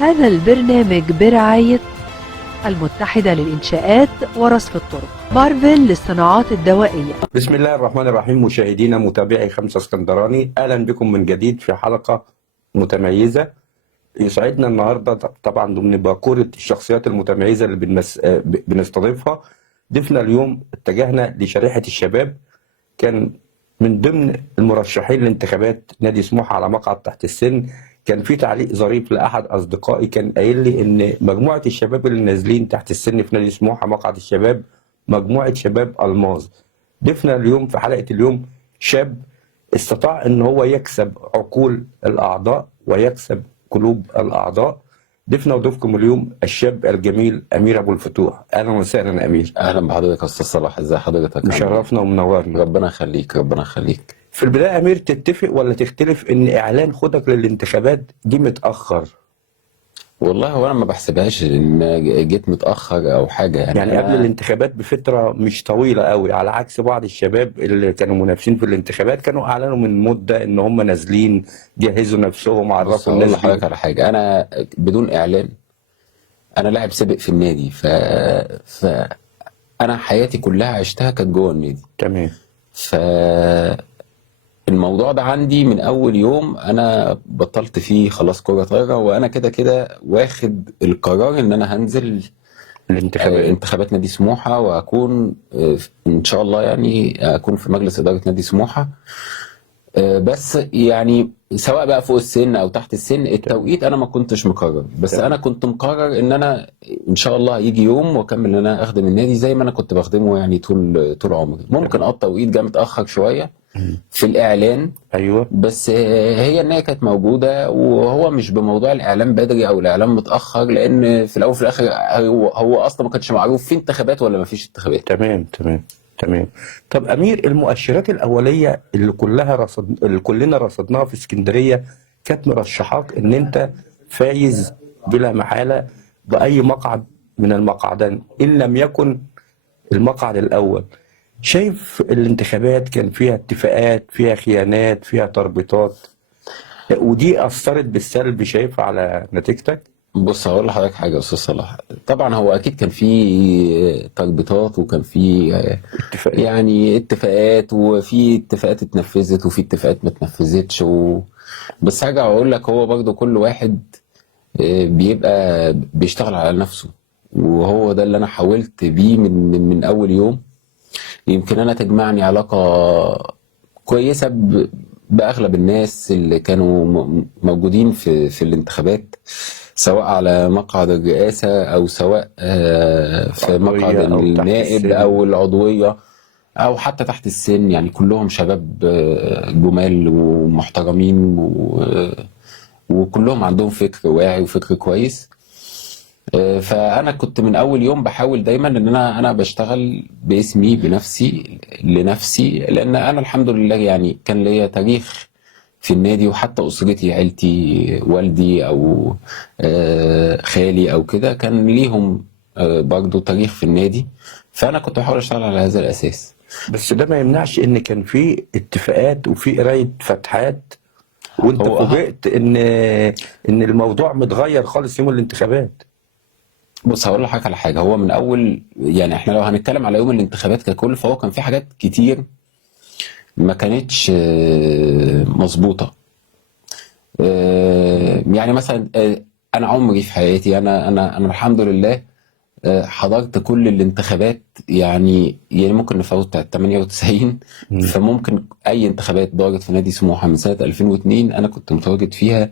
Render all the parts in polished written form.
هذا البرنامج برعاية المتحدة للإنشاءات ورصف الطرق، مارفل للصناعات الدوائية. بسم الله الرحمن الرحيم. مشاهدينا متابعي 5 اسكندراني، أهلا بكم من جديد في حلقة متميزة. يسعدنا النهاردة طبعا ضمن باكورة الشخصيات المتميزة اللي بنستضيفها. ضيفنا اليوم اتجهنا لشريحة الشباب، كان من ضمن المرشحين لانتخابات نادي سموحة على مقعد تحت السن. كان في تعليق ظريف لأحد أصدقائي، كان قايل لي إن مجموعة الشباب اللي نازلين تحت السن في نادي سموحة مقعد الشباب مجموعة شباب ألماظ. ضيفنا اليوم في حلقة اليوم شاب استطاع إن هو يكسب عقول الأعضاء ويكسب قلوب الأعضاء. ضيفنا وضيفكم اليوم الشاب الجميل أمير أبو الفتوح. أهلا وسهلا أمير. اهلا بحضرتك يا استاذ صلاح، ازي حضرتك؟ مشرفنا ومنورنا. ربنا يخليك ربنا يخليك. في البداية أمير، تتفق ولا تختلف إن إعلان خدك للانتخابات دي متأخر؟ والله هو انا ما بحسبهاش ان جيت متاخر او حاجه، يعني قبل الانتخابات بفترة مش طويلة قوي، على عكس بعض الشباب اللي كانوا منافسين في الانتخابات كانوا أعلنوا من مدة إن هم نازلين، جهزوا نفسهم، عرفوا اقول الناس لحضرتك على حاجه، انا بدون اعلان انا لاعب سابق في النادي، انا حياتي كلها عشتها كانت جوه النادي. تمام. الموضوع ده عندي من اول يوم انا بطلت فيه خلاص كرة طايرة، وانا كده كده واخد القرار ان انا هنزل انتخابات نادي سموحة، واكون ان شاء الله يعني اكون في مجلس ادارة نادي سموحة. بس يعني سواء بقى فوق السن او تحت السن، التوقيت انا ما كنتش مقرر، بس انا كنت مقرر ان انا ان شاء الله يجي يوم واكمل ان انا اخدم النادي زي ما انا كنت بخدمه يعني طول عمري. ممكن التوقيت جه متاخر شويه في الاعلان، ايوه، بس هي النهايه كانت موجوده، وهو مش بموضوع الاعلان بدري او الاعلان متاخر، لان في الاول وفي الاخر هو اصلا ما كانش معروف في انتخابات ولا ما فيش انتخابات. تمام. طب أمير، المؤشرات الأولية اللي كلنا رصدناها في اسكندرية كانت مرشحاك إن أنت فايز بلا محالة بأي مقعد من المقعدين إن لم يكن المقعد الأول. شايف الانتخابات كان فيها اتفاقات، فيها خيانات، فيها تربيطات، ودي أثرت بالسلب شايف على نتيجتك؟ بص هقول لحضرتك حاجه يا استاذ صلاح، طبعا هو اكيد كان في تربيطات وكان في يعني اتفاقات، وفي اتفاقات اتنفذت وفي اتفاقات ما اتنفذتش بس هرجع اقول لك، هو برضو كل واحد بيبقى بيشتغل على نفسه، وهو ده اللي انا حاولت بيه من اول يوم. يمكن انا تجمعني علاقه كويسه باغلب الناس اللي كانوا موجودين في الانتخابات، سواء على مقعد الرئاسة أو سواء في مقعد النائب أو العضوية أو حتى تحت السن. يعني كلهم شباب جمال ومحترمين وكلهم عندهم فكر واعي وفكر كويس. فأنا كنت من أول يوم بحاول دايما إن أنا بشتغل باسمي بنفسي لنفسي، لأن أنا الحمد لله يعني كان ليا تاريخ في النادي، وحتى أسرتي عيلتي والدي أو خالي أو كده كان ليهم برضو تاريخ في النادي، فأنا كنت بحاول أشتغل على هذا الأساس. بس ده ما يمنعش إن كان في اتفاقات وفي قراية فتحات، وأنت فوجئت إن الموضوع متغير خالص يوم الانتخابات. بص هقول لحضرتك على حاجة، هو من أول يعني إحنا لو هنتكلم على يوم الانتخابات ككل، فهو كان في حاجات كتير ما كانتش مظبوطة. يعني مثلا انا عمري في حياتي انا الحمد لله حضرت كل الانتخابات، يعني ممكن نفوت بتاعت 98. فممكن اي انتخابات دارت في نادي سموحة من سنة 2002 انا كنت متواجد فيها،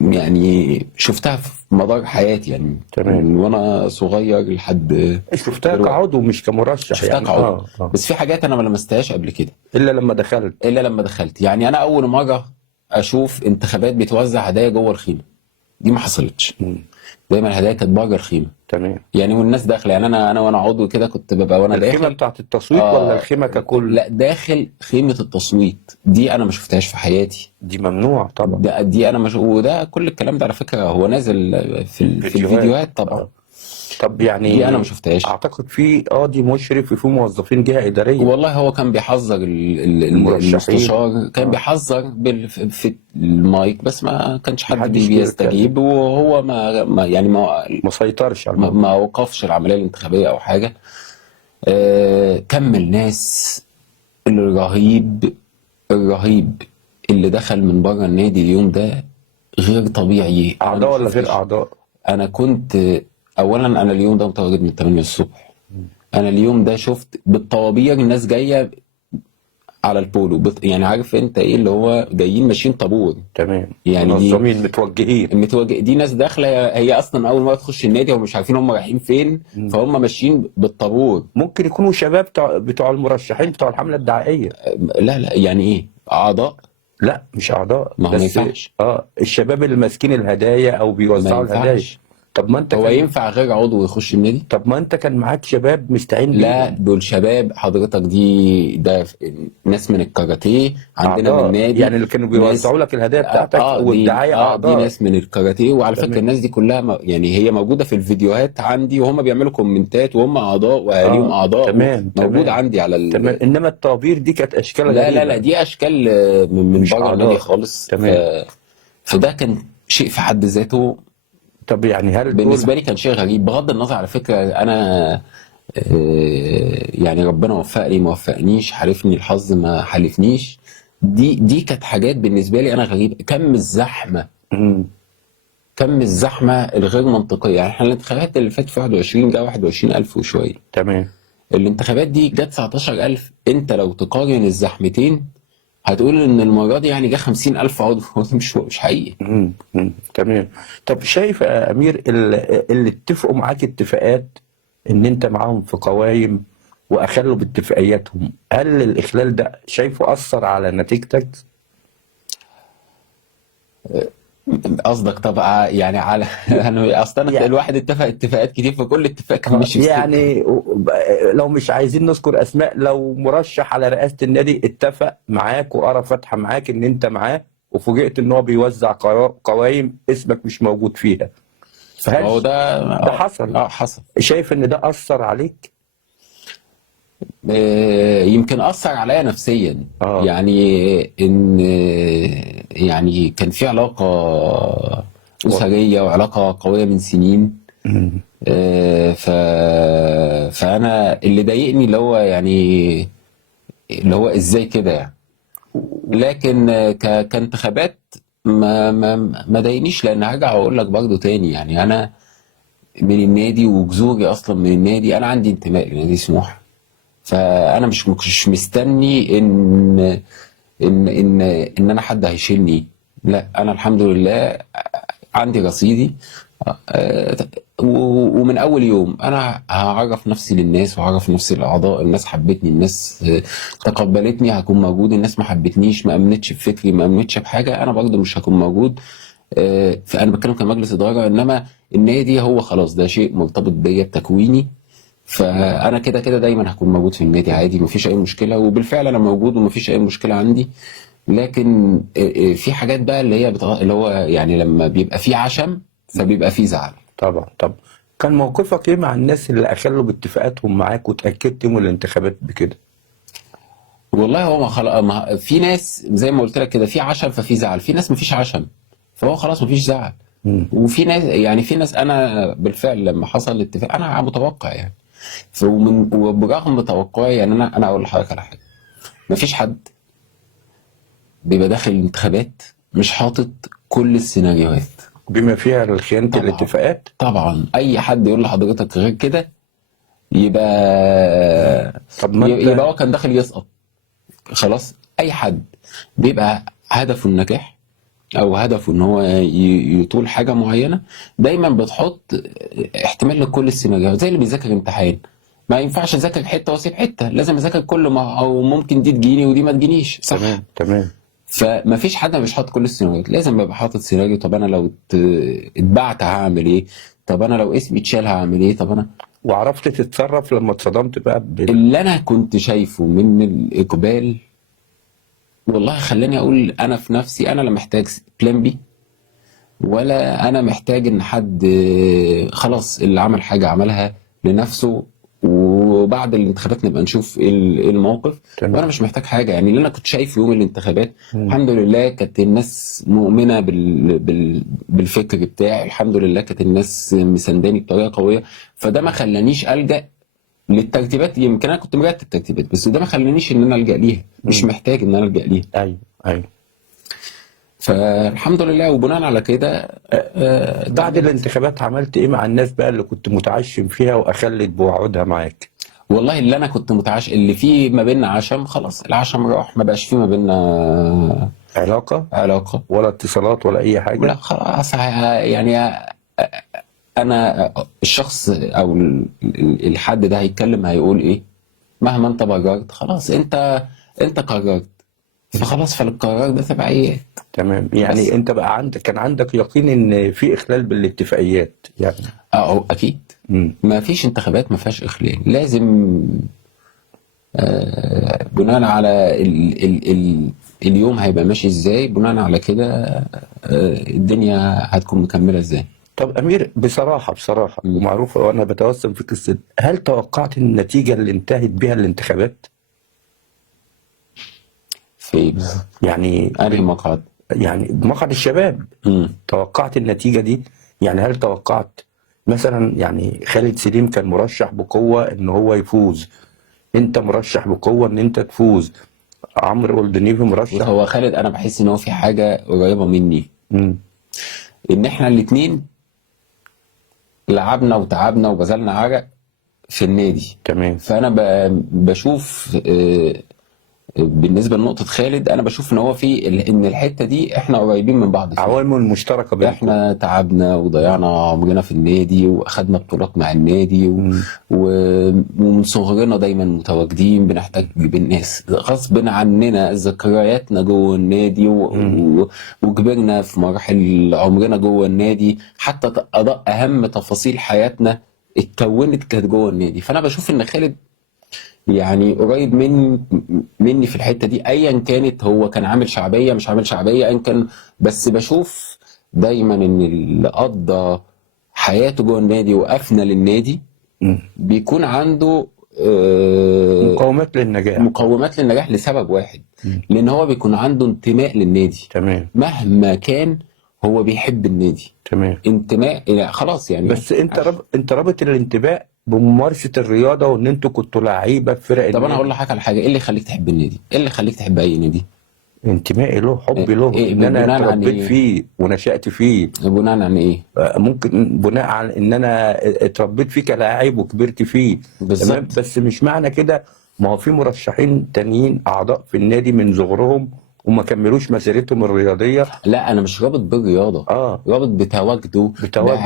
يعني شفتها في مدار حياتي، يعني من وانا صغير لحد شفتها كعضو مش كمرشح. شفتها يعني كعضو. بس في حاجات انا ما لمستهاش قبل كده الا لما دخلت. يعني انا اول مره اشوف انتخابات بيتوزع هدايا جوه الخيمه، دي ما حصلتش. دايما الهدايا كانت بره الخيمه. تمام. يعني والناس داخله، يعني انا وانا عضو كده كنت ببقى وانا داخل. الخيمه بتاعت التصويت ولا الخيمه ككل؟ لا، داخل خيمه التصويت دي انا ما شفتهاش في حياتي، دي ممنوع طبعا. دي انا مش، وده كل الكلام ده على فكره هو نازل في الفيديوهات طبعا. طب دي انا يعني ما شفتهاش. اعتقد في قاضي مشرف وفي موظفين جهة إدارية والله هو كان بيحذر المرشحين. المستشار، كان بيحذر في المايك، بس ما كانش حد محدش بيلتزم، بيستجيب، وهو يعني ما سيطرش على الموضوع. ما وقفش العمليه الانتخابيه او حاجه. كم الناس الرهيب اللي دخل من بره النادي اليوم ده غير طبيعي. انا ما أعضاء ولا غير شفتش. أعضاء؟ انا كنت اولا، انا اليوم ده متواجد من 8 الصبح. انا اليوم ده شفت بالطوابير الناس جايه على البولو، يعني عارف انت ايه اللي هو جايين ماشيين طابور. تمام، يعني دي منظمين متوجهين. دي ناس داخله، هي اصلا اول مره تخش النادي ومش عارفين هم رايحين فين، فهم ماشيين بالطابور. ممكن يكونوا شباب بتوع المرشحين بتوع الحملة الدعائية. لا يعني ايه اعضاء؟ لا مش أعضاء، ما هو ما بس ينفعش. الشباب اللي ماسكين الهدايا أو ما بيوزعوا الهدايا. ينفعش. طب ما أنت هو كان ينفع غير عضو يخش النادي؟ طب ما أنت كان معاك شباب مستعين لا، بيهم. دول شباب حضرتك، ده ناس من الكاراتيه عندنا من أعضاء النادي. يعني اللي كانوا ناس بيوزعوا لك الهدايا بتاعتك والدعاية دي أعضاء. ناس من الكاراتيه، وعلى فكره تمام. الناس دي كلها يعني هي موجوده في الفيديوهات عندي، وهم بيعملوا كومنتات، وهم اعضاء واهاليهم اعضاء، تمام موجوده تمام عندي على تمام. إنما الطوابير دي كانت أشكال لا، غريبة، دي اشكال من مش بره النادي أعضاء. خالص. تمام. فده كان شيء في حد ذاته طب يعني هل دول بالنسبه لي كان شيء غريب، بغض النظر على فكره. انا يعني ربنا وفقني ما وفقنيش، حالفني الحظ ما حالفنيش. دي كانت حاجات بالنسبه لي انا غريبه. مم. كم الزحمه الغير منطقيه. يعني احنا الانتخابات اللي فاتت في 21 جه 21,000 وشويه. تمام. الانتخابات دي جت 19,000. انت لو تقارن الزحمتين هتقول ان المره دي يعني جه 50,000 عضو. مش حقيقي. تمام. طب شايف يا أمير اللي اتفقوا معاك اتفاقات إن أنت معاهم في قوائم وأخلوا باتفاقياتهم، هل الإخلال ده شايفه أثر على نتيجتك؟ قصدك طبعا يعني على انا اصلا يعني الواحد اتفق اتفاقات كتير، فكل اتفاق كان ماشي في سكه. يعني لو مش عايزين نذكر أسماء، لو مرشح على رئاسة النادي اتفق معاك وقرا فاتحة معاك إن أنت معاه، وفوجئت إن هو بيوزع قوائم اسمك مش موجود فيها، فهل هو ده حصل؟ حصل. شايف إن ده أثر عليك؟ يمكن أثر عليا نفسيا. اه يعني إن يعني كان في علاقة أسرية وعلاقة قوية من سنين. مم. فأنا اللي ضايقني اللي هو يعني اللي هو إزاي كده يعني. لكن كانتخابات ما ضايقنيش، لأن هرجع وأقول لك برضه تاني، يعني أنا من النادي وجذوري أصلا من النادي. أنا عندي انتماء لنادي سموحة، فانا مش مستني ان انا حد هيشيلني. لا، انا الحمد لله عندي رصيدي. ومن اول يوم انا هعرف نفسي للناس وهعرف نفسي للاعضاء. الناس حبتني، الناس تقبلتني، هكون موجود. الناس ما حبتنيش، ما امنتش بفكري، ما امنتش بحاجه، انا برضه مش هكون موجود. فانا بتكلم كمجلس اداره، انما النادي هو خلاص ده شيء مرتبط بيا بتكويني. فانا كده كده دايما هكون موجود في النادي عادي، مفيش اي مشكله، وبالفعل انا موجود ومفيش اي مشكله عندي. لكن في حاجات بقى اللي هي اللي هو يعني لما بيبقى في عشم فبيبقى في زعل. طبعا. طب كان موقفك ايه مع الناس اللي اخلوا باتفاقاتهم معاك وتاكدت من الانتخابات بكده؟ والله هو في ناس زي ما قلت لك كده، في عشم ففي زعل. في ناس مفيش عشم فهو خلاص مفيش زعل. وفي ناس يعني في ناس انا بالفعل لما حصل الاتفاق انا متوقع يعني. وبرغم توقعي يعني انا اقول لحضرتك على حاجه. مفيش حد بيبقى داخل الانتخابات مش حاطط كل السيناريوهات بما فيها خيانة الاتفاقات. طبعا اي حد يقول لحضرتك غير كده يبقى هو كان داخل يسقط خلاص. اي حد بيبقى هدفه النجاح او هدفه ان هو يطول حاجه معينه، دايما بتحط احتمال لكل السيناريوهات. زي اللي بيذاكر امتحان، ما ينفعش اذاكر حته واسيب حته، لازم اذاكر كله، او ممكن دي تجيني ودي ما تجينيش، صح؟ تمام. فما فيش حد مش حاطط كل السيناريوهات، لازم ابقى حاطط سيناريو. طب انا لو اتبعت هعمل ايه؟ طب انا لو اسمي اتشال هعمل ايه؟ طب انا وعرفت تتصرف لما اتصدمت بقى اللي انا كنت شايفه من الاقبال والله خلاني اقول انا في نفسي انا لا محتاج بلان بي ولا انا محتاج ان حد خلاص اللي عمل حاجه عملها لنفسه، وبعد الانتخابات نبقى نشوف إيه الموقف. تمام. وانا مش محتاج حاجه، يعني اللي انا كنت شايف يوم الانتخابات مم. الحمد لله كانت الناس مؤمنه بالفكر بتاعي، الحمد لله كانت الناس مسانداني بطريقه قويه. فده ما خلانيش الجا للترتيبات. يمكن انا كنت مرتب الترتيبات، بس ده ما خلانيش ان انا الجا ليها، مش مم. محتاج ان انا الجا ليها. ايوه ايوه. فالحمد لله، وبناء على كده بعد الانتخابات عملت ايه مع الناس بقى اللي كنت متعشم فيها واخلت بوعودها معاك؟ والله اللي انا كنت اللي فيه ما بيننا عشم، خلاص العشم راح، ما بقاش فيه ما بيننا علاقة علاقه. ولا اتصالات ولا اي لا حاجة؟ خلاص، يعني انا الشخص او الحد ده هيتكلم هيقول ايه، مهما انت بررت خلاص، انت قررت، فخلاص فالقرار ده تبعيات. تمام. بس يعني انت بقى كان عندك يقين ان في اخلال بالاتفاقيات يعني؟ اكيد مم. ما فيش انتخابات ما فيهاش اخلال، لازم بناء على اليوم هيبقى ماشي ازاي، بناء على كده الدنيا هتكون مكملة ازاي. طب امير، بصراحة مم. ومعروفة وانا بتوسم في قصة، هل توقعت النتيجة اللي انتهت بها الانتخابات؟ في ايه بالظبط؟ يعني انهي مقعد؟ يعني مقعد الشباب، مم. توقعت النتيجة دي؟ يعني هل توقعت مثلا، يعني خالد سليم كان مرشح بقوة ان هو يفوز، انت مرشح بقوة ان انت تفوز، عمرو أولدنيفي بص، مرشح. هو خالد انا بحس ان هو في حاجة قريبة مني، مم. ان احنا الاتنين لعبنا وتعبنا وبذلنا عرق في النادي. تمام. فانا بشوف بالنسبة لنقطة خالد، انا بشوف ان هو في ان الحتة دي احنا قريبين من بعض فيها. عوامل مشتركة بينكم. احنا تعبنا وضيعنا عمرنا في النادي واخدنا بطولات مع النادي مم. ومن صغرنا دايما متواجدين بنحتاج بالناس غصب عننا، ذكرياتنا جوه النادي مم. وكبرنا في مراحل عمرنا جوه النادي، حتى اهم تفاصيل حياتنا اتكونت كانت جوه النادي. فانا بشوف ان خالد يعني قريب مني في الحته دي، ايا كانت هو كان عامل شعبيه مش عامل شعبيه ايا كان. بس بشوف دايما ان اللي قضى حياته جوه النادي وافنى للنادي مم. بيكون عنده مقومات للنجاح. مقومات للنجاح لسبب واحد، مم. لان هو بيكون عنده انتماء للنادي. تمام. مهما كان هو بيحب النادي، تمام. انتماء يعني خلاص يعني. بس انت رابط الانتماء بممارسة الرياضة، وان انتوا كنتوا لعيبة في فرق طب انا هقول النادي. لحضرتك على حاجه، ايه اللي يخليك تحب النادي؟ ايه اللي يخليك تحب اي نادي؟ انتمائي له، حبي له، إيه ان انا بناء عن اتربيت ايه؟ فيه ونشأت فيه. بناء عن ايه؟ ممكن بناء على ان انا اتربيت فيه كلاعب وكبرت فيه. تمام. بالظبط. بس مش معنى كده، ما هو في مرشحين تانيين اعضاء في النادي من صغرهم وما كملوش مسيرتهم الرياضية. لا انا مش رابط بالرياضه، رابط بتواجده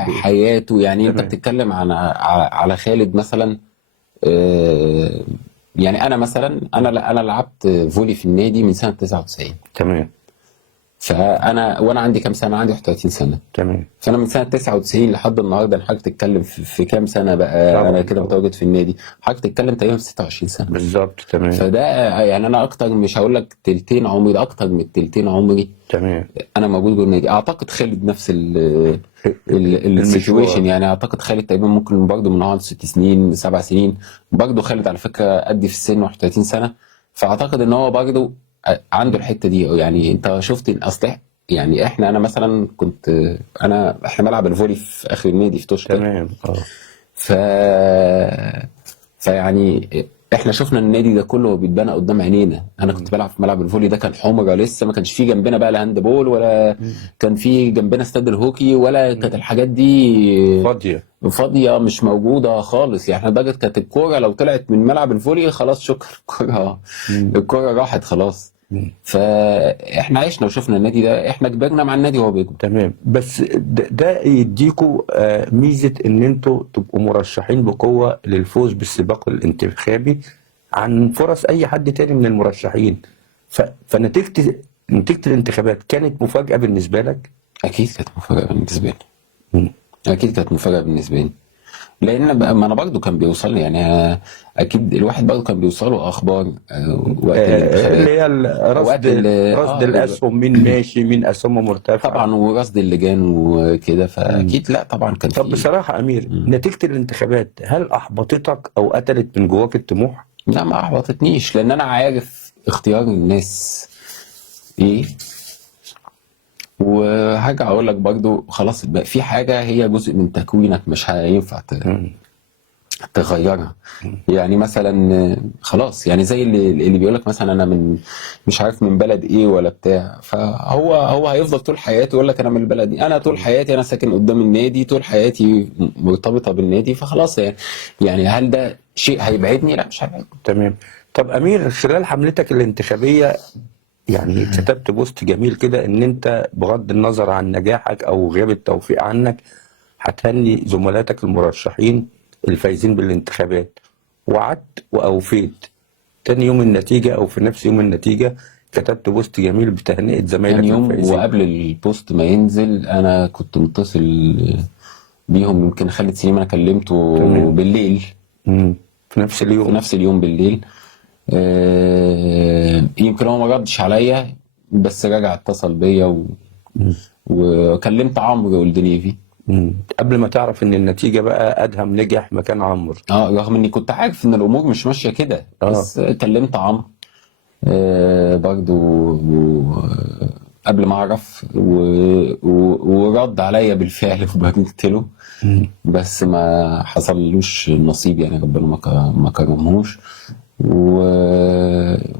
بحياته. يعني انت تمام. بتتكلم على خالد مثلا. يعني انا مثلا انا لعبت فولي في النادي من سنه 99. تمام. وانا عندي كام سنه؟ عندي 31 سنه. تمام. فانا من سنه 99 لحد النهارده، انا حضرتك تتكلم في كام سنه بقى طبعا انا كده طبعا. متواجد في النادي؟ حضرتك تتكلم تقريبا في 26 سنه بالظبط. تمام. فده يعني انا اكتر، مش هقول لك تلتين عمري، ده اكتر من تلتين عمري تمام. انا موجود جوه النادي. اعتقد خالد نفس السيتويشن، يعني اعتقد خالد تقريبا ممكن برضه من هون 6 سنين 7 سنين. برضه خالد على فكره قدي في السن 31 سنه، فاعتقد ان هو برضه عنده الحته دي. يعني انت شفت اصل يعني انا مثلا كنت احنا ملعب الفولي في اخر النادي في توشكا. تمام. ف فيعني احنا شفنا النادي ده كله بيتبنى قدام عينينا. انا كنت بلعب في ملعب الفولي ده، كان حمرة لسه، ما كانش فيه جنبنا بقى لا هاند بول ولا كان فيه جنبنا استاد الهوكي، ولا كانت الحاجات دي فاضيه مش موجوده خالص. يعني لدرجه كانت الكوره لو طلعت من ملعب الفولي خلاص شكرا، الكوره راحت خلاص. فاحنا عشنا وشفنا النادي ده، احنا كبرنا مع النادي وهو بيكبر. تمام. بس ده يديكوا ميزة ان انتوا تبقوا مرشحين بقوة للفوز بالسباق الانتخابي عن فرص اي حد تاني من المرشحين. فنتيجة الانتخابات كانت مفاجأة بالنسبة لك؟ اكيد كانت مفاجاه بالنسبه لي. مم. اكيد كانت مفاجاه بالنسبه لي. لان ما انا برضو كان بيوصل يعني اكيد الواحد برضو كان بيوصله اخبار وقت اللي الانتخابات هي اوقات رصد الاسهم، مين ماشي مين اسهمه مرتفعه. طبعا ورصد اللجان وكده، مم. فاكيد لا طبعا كان طب في. بصراحه امير، نتيجه الانتخابات هل احبطتك او قتلت من جواك الطموح؟ لا ما احبطتنيش، لان انا عارف اختيار الناس ايه. وحاجه اقول لك برضو، خلاص بقى في حاجه هي جزء من تكوينك مش هينفع مم. تغيرها. يعني مثلا خلاص، يعني زي اللي بيقول لك مثلا انا من مش عارف من بلد ايه ولا بتاع، فهو هيفضل طول حياته يقول لك انا من البلد دي، انا طول حياتي انا ساكن قدام النادي، طول حياتي مرتبطه بالنادي، فخلاص يعني هل ده شيء هيبعدني؟ لا مش هيبعدني. تمام. طب امير، خلال حملتك الانتخابيه يعني كتبت بوست جميل كده ان انت بغض النظر عن نجاحك او غياب التوفيق عنك هتهني زملاتك المرشحين الفايزين بالانتخابات، وعدت واوفيت. تاني يوم النتيجة او في نفس يوم النتيجة كتبت بوست جميل بتهنئة ثاني زمايلك يوم الفايزين. وقبل البوست ما ينزل انا كنت متصل بيهم، يمكن خالد سليم انا كلمته تمام. بالليل في نفس في اليوم. نفس اليوم بالليل. يمكن هو ما ردش عليا، بس رجع اتصل بيا مم. وكلمت عمرو والدنيفي. قبل ما تعرف ان النتيجة بقى ادهم نجح مكان عمرو. رغم اني كنت عارف ان الامور مش ماشيه كده، بس كلمت عمرو برضو قبل ما اعرف ورد عليا بالفعل وباركت له، بس ما حصلوش النصيب، يعني ربنا ما كرمهوش.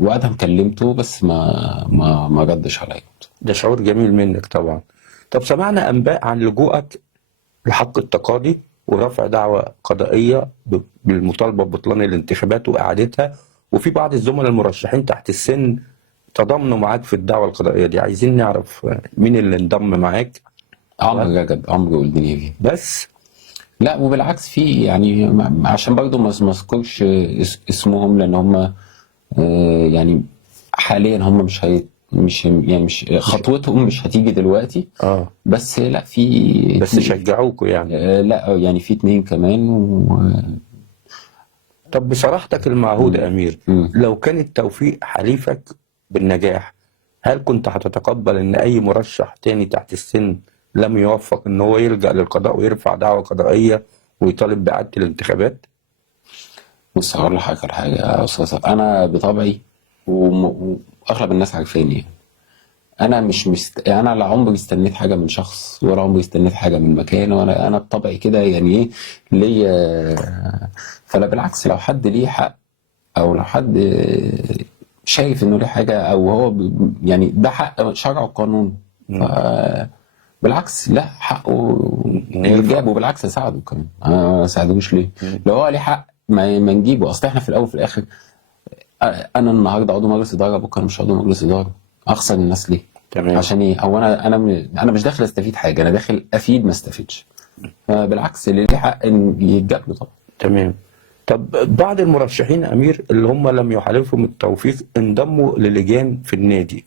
وادهم كلمته بس ما ردش عليا. ده شعور جميل منك طبعا. طب سمعنا انباء عن لجوءك لحق التقاضي ورفع دعوى قضائية بالمطالبة ببطلان الانتخابات وإعادتها، وفي بعض الزملاء المرشحين تحت السن تضامنوا معاك في الدعوة القضائية دي. عايزين نعرف مين اللي انضم معاك. عمرو رجب، عمرو والدنيفي. بس لا وبالعكس في يعني عشان برضو ما اذكرش اسمهم، لان هم يعني حاليا هم مش خطوتهم مش هتيجي دلوقتي. بس لا في بس شجعوكوا يعني. لا يعني في 2 كمان طب بصراحتك المعهودة يا أمير، لو كان التوفيق حليفك بالنجاح، هل كنت هتتقبل إن أي مرشح تاني تحت السن لم يوفق إن هو يلجأ للقضاء ويرفع دعوى قضائية ويطالب بإعادة الانتخابات؟ بص هقول لك على حاجة يا أستاذ، أنا بطبعي وأغلب الناس عارفاني، أنا أنا لا عمري استنيت حاجة من شخص ولا عمري استنيت حاجة من مكان، وأنا بطبعي كده يعني إيه ليا. فلا بالعكس، لو حد ليه حق أو لو حد شايف إنه ليه حاجة أو هو يعني ده حق شرع وقانون، بالعكس لا حقه يجاب، وبالعكس اساعده كمان، ما اساعدوش ليه؟ لو هو ليه حق ما نجيبه. اصل احنا في الاول وفي الاخر انا النهارده عضو مجلس اداره، بكره مش عضو مجلس اداره، اخسر الناس ليه؟ تمام. عشان ايه؟ او انا مش داخل استفيد حاجه، انا داخل افيد ما استفيدش. بالعكس اللي ليه حق ان يتجاب له طبعا. تمام. طب بعض المرشحين أمير اللي هم لم يحالفهم التوفيق انضموا للجان في النادي،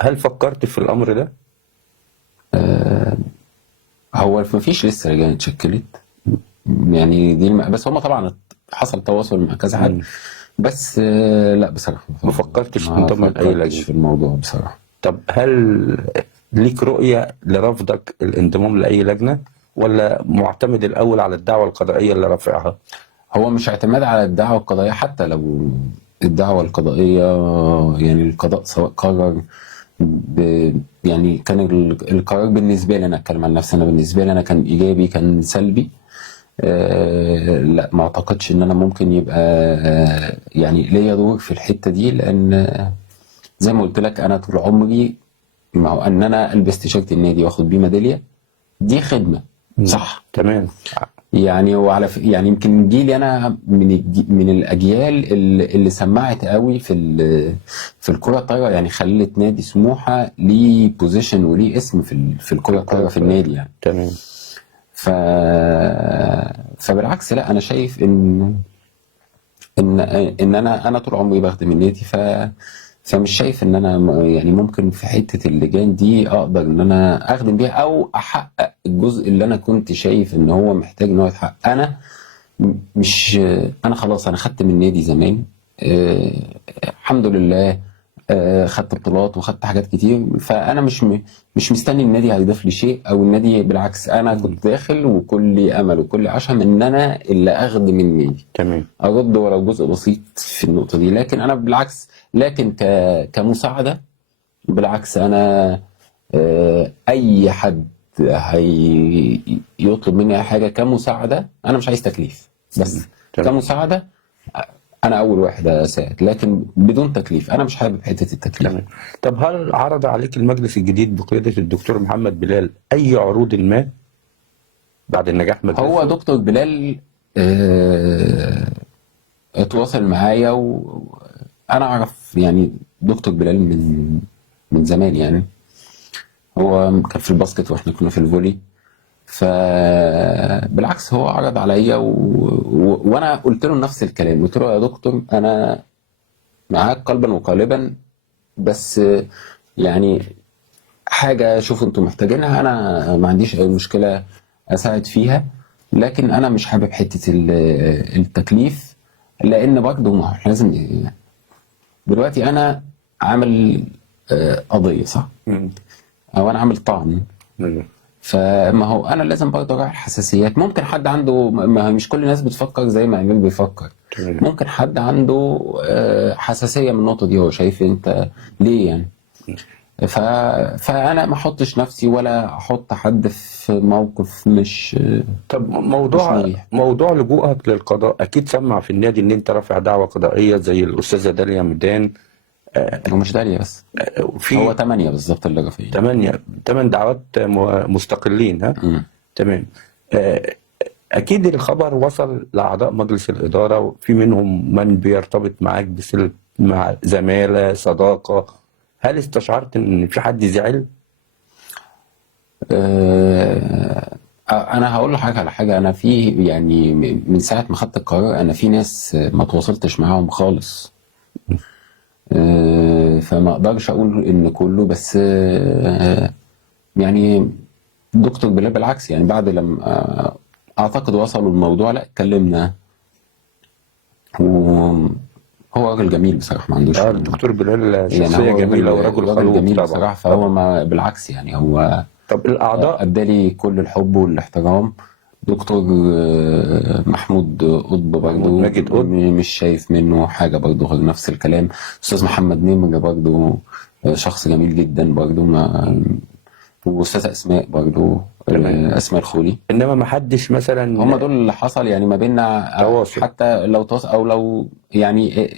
هل فكرت في الأمر ده؟ هو ما فيش لسه لجان اتشكلت يعني دي بس هم طبعا حصل تواصل مع كذا حد، بس لا بصراحه ما فكرتش تنضم لأي لجنة في الموضوع بصراحه. طب هل ليك رؤية لرفضك الانضمام لأي لجنة، ولا معتمد الأول على الدعوة القضائية اللي رافعها؟ هو مش اعتماد على الدعوة القضائية، حتى لو الدعوة القضائية يعني القضاء سواء قرر يعني كان القرار بالنسبة لي، أنا أتكلم عن نفسي، أنا بالنسبة لي أنا كان إيجابي كان سلبي. لا ما أعتقدش إن أنا ممكن يبقى يعني ليا دور في الحتة دي، لأن زي ما قلت لك أنا طول عمري مع أن أنا ألبس تيشيرت النادي وآخد بيه ميدالية، دي خدمة صح؟ تمام. يعني يعني يمكن جيلي انا من الاجيال اللي سمعت قوي في الكره الطايره، يعني خلت نادي سموحه ليه بوزيشن وليه اسم في الكره الطايره في النادي يعني. تمام. فبالعكس لا انا شايف ان انا طول عمري بخدم النادي، فمش شايف ان انا يعني ممكن في حته اللجان دي اقدر ان انا اخدم بيها او احقق الجزء اللي انا كنت شايف ان هو محتاج ان هو يتحقق. انا مش انا خلاص انا خدت من النادي زمان، الحمد لله، خدت بطولات وخدت حاجات كتير، فانا مش مستني النادي هيضيف لي شيء او النادي، بالعكس انا كنت داخل وكل امل وكل عشم ان انا اللي اخدم النادي. تمام. ارد ولو جزء بسيط في النقطه دي، لكن انا بالعكس، لكن كمساعده بالعكس انا اي حد هيطلب مني اي حاجه كمساعده انا مش عايز تكليف، بس تمام. كمساعده انا اول واحد اساعد، لكن بدون تكليف. انا مش حابب حته التكليف. تمام. طب هل عرض عليك المجلس الجديد بقيادة الدكتور محمد بلال أي عروض ما بعد النجاح مجلسه؟ هو دكتور بلال اتواصل معايا، وانا اعرف يعني دكتور بلال من زمان يعني. هو كان في الباسكت واحنا كنا في الفولي، فبالعكس هو عرض عليا وانا قلت له نفس الكلام. قلت له يا دكتور انا معاك قلبا وقالبا، بس يعني حاجه شوفوا انتم محتاجينها انا ما عنديش اي مشكله اساعد فيها، لكن انا مش حابب حته التكليف، لان برضه ما احنا لازم دلوقتي انا عامل قضيه صح؟ او انا عامل طعن، فما هو انا لازم برضه اراعي الحساسيات. ممكن حد عنده، ما مش كل الناس بتفكر زي ما امير بيفكر. ممكن حد عنده حساسيه من النقطه دي، هو شايف انت ليه يعني. فانا ما احطش نفسي ولا احط حد في موقف مش. طب مش موضوع لجوءك للقضاء اكيد سمع في النادي ان انت رافع دعوه قضائيه زي الاستاذه داليا ميدان. ومش داليا بس، هو 8 بالظبط اللي رافعين. 8 دعوات مستقلين. ها. تمام. اكيد الخبر وصل لاعضاء مجلس الاداره، وفي منهم من بيرتبط معاك بصله مع زماله صداقه. هل استشعرت ان في حد زعل؟ انا هقول لحضرتك على حاجه. انا في يعني من ساعه ما خدت القرار انا في ناس ما تواصلتش معاهم خالص، فما اقدرش اقول ان كله، بس يعني دكتور بلال بالعكس يعني بعد لما اعتقد وصلوا الموضوع لا اتكلمنا، هو راجل جميل بصراحه ما عندوش الدكتور بلال يعني شخصيه جميله ورجل خلوق جميل طبعا بصراحه. فهو ما بالعكس يعني هو طب الاعضاء ادالي كل الحب والاحترام. دكتور محمود قطب برضه ماجد قطب مش شايف منه حاجه برضه غير نفس الكلام. استاذ محمد نمر برضه شخص جميل جدا برضه، واستاذه اسماء برضه، اسماء الخولي. انما ما حدش مثلا هم دول اللي حصل يعني ما بيننا تواصل، حتى لو تواصل او لو يعني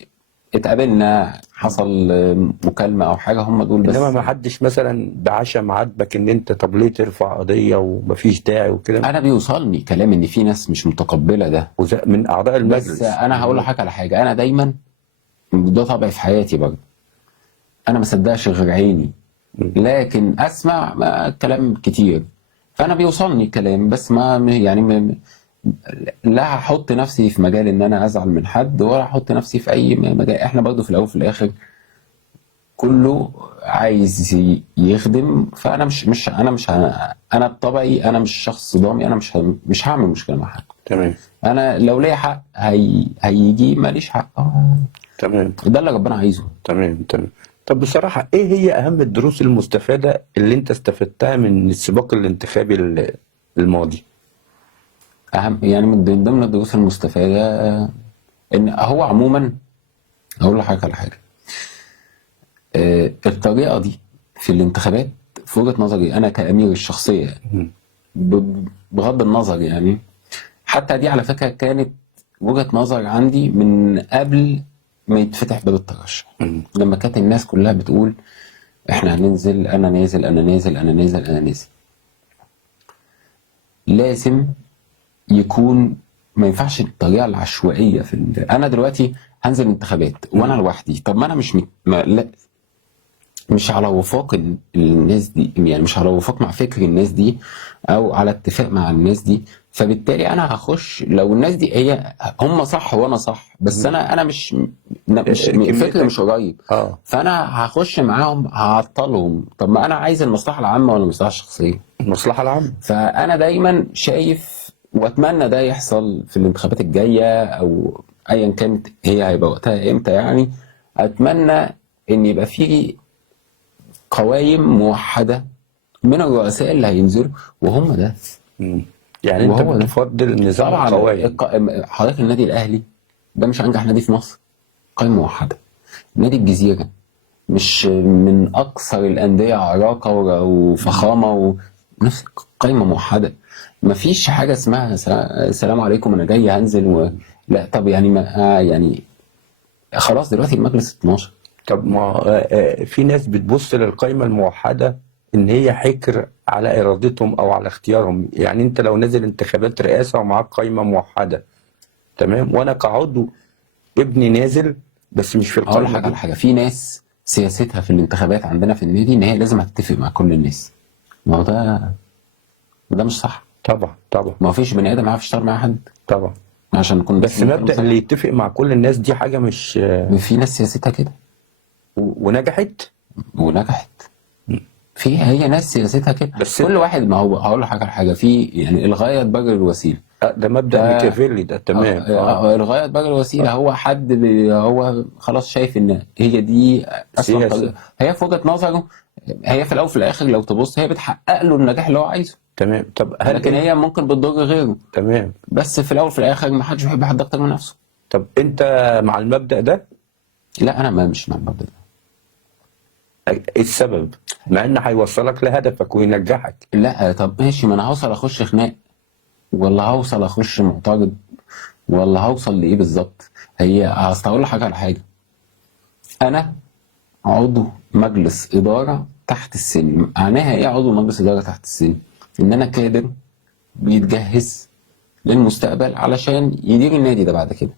اتقابلنا حصل مكالمه او حاجه، هم دول بس. انما ما حدش مثلا بعشم عاتبك ان انت طب ليه ترفع قضيه ومفيش داعي وكده؟ انا بيوصلني كلام ان في ناس مش متقبله ده من اعضاء المجلس. بس انا هقول لحضرتك على حاجه، انا دايما ده طبعي في حياتي برضه، انا ما صدقش غير عيني، لكن اسمع كلام كتير، فانا بيوصلني كلام بس ما يعني لا هحط نفسي في مجال ان انا ازعل من حد ولا هحط نفسي في اي مجال. احنا برضه في الاول وفي الاخر كله عايز يخدم، فانا انا بطبعي انا مش شخص ضامي، انا مش هعمل مشكله مع حد. تمام. انا لو ليا حق هيجي، ماليش حق تمام. ده اللي ربنا عايزه. تمام. طب بصراحه ايه هي اهم الدروس المستفاده اللي انت استفدتها من السباق الانتخابي الماضي؟ اهم يعني من ضمن الدروس المستفاده ان هو عموما اقول لحضرتك على حاجه، الطريقه دي في الانتخابات في وجهه نظري انا كامير الشخصيه يعني بغض النظر يعني، حتى دي على فكره كانت وجهه نظر عندي من قبل ما يتفتح باب الترشح، لما كانت الناس كلها بتقول احنا هننزل، انا نازل انا نازل انا نازل انا نازل، لازم يكون ما ينفعش الطريقه العشوائيه انا دلوقتي هنزل انتخابات وانا لوحدي، طب ما انا مش لا مش على وفاق الناس دي، يعني مش على وفاق مع فكر الناس دي او على اتفاق مع الناس دي. فبالتالي انا هخش لو الناس دي هي هم صح وانا صح، بس انا مش الفكر مش قريب، فانا هخش معاهم هعطلهم. طب ما انا عايز المصلحه العامه ولا المصلحه الشخصيه؟ المصلحة العامة. فانا دايما شايف واتمنى ده يحصل في الانتخابات الجايه او ايا كانت هي هيبقى وقتها امتى. يعني اتمنى ان يبقى في قوائم موحده من الرؤساء اللي هينزلوا وهم ده. يعني انت وهو ده. بتفضل نظام طبعا القوائم. حضرتك النادي الاهلي ده مش انجح نادي في مصر، قائمه موحده. نادي الجزيره مش من اكثر الانديه عراقه وفخامه نفس قائمه موحده. مفيش حاجه اسمها السلام عليكم انا جاي هنزل لا. طب يعني ما يعني خلاص دلوقتي المجلس 12. طب ما في ناس بتبص للقائمة الموحدة ان هي حكر على ارادتهم او على اختيارهم. يعني انت لو نازل انتخابات رئاسة ومعاك قائمة موحدة، تمام، وانا كعضو ابني نازل بس مش في اقول القائمة لك على دي. حاجه، في ناس سياستها في الانتخابات عندنا في النادي ان هي لازم هتتفق مع كل الناس. ما هو ده مش صح. طبعا طبعا ما فيش بني ادم عارف يشتغل مع حد طبعا. عشان نكون بس مبدأ اللي يتفق مع كل الناس دي حاجة مش في ناس سياستها كده ونجحت. ونجحت. هي ناس سياستها كده. بس كل واحد، ما هو هقول لك حاجه في يعني الغايه تبرر الوسيله. ده مبدأ ميكافيلي ده، تمام. الغايه تبرر الوسيله. هو حد هو خلاص شايف ان هي دي اسوأ طريقه. هي في وجهه نظره، هي في الاول وفي الاخر لو تبص هي بتحقق له النجاح اللي هو عايزه. تمام. طب لكن هي ممكن بتضر غيره. تمام. بس في الاول وفي الاخر ما حدش بيحب حد اكتر من نفسه. طب انت مع المبدأ ده؟ لا انا مش مع المبدأ ده. ايه السبب؟ مع ان هيوصلك لهدفك وينجحك. لا طب ماشي، ما انا هوصل اخش خناق ولا هوصل اخش معترض ولا هوصل لايه بالظبط؟ هي هقول لك على حاجه. انا عضو مجلس اداره تحت السن. معناها ايه عضو مجلس اداره تحت السن؟ ان انا كادر بيتجهز للمستقبل علشان يدير النادي ده بعد كده،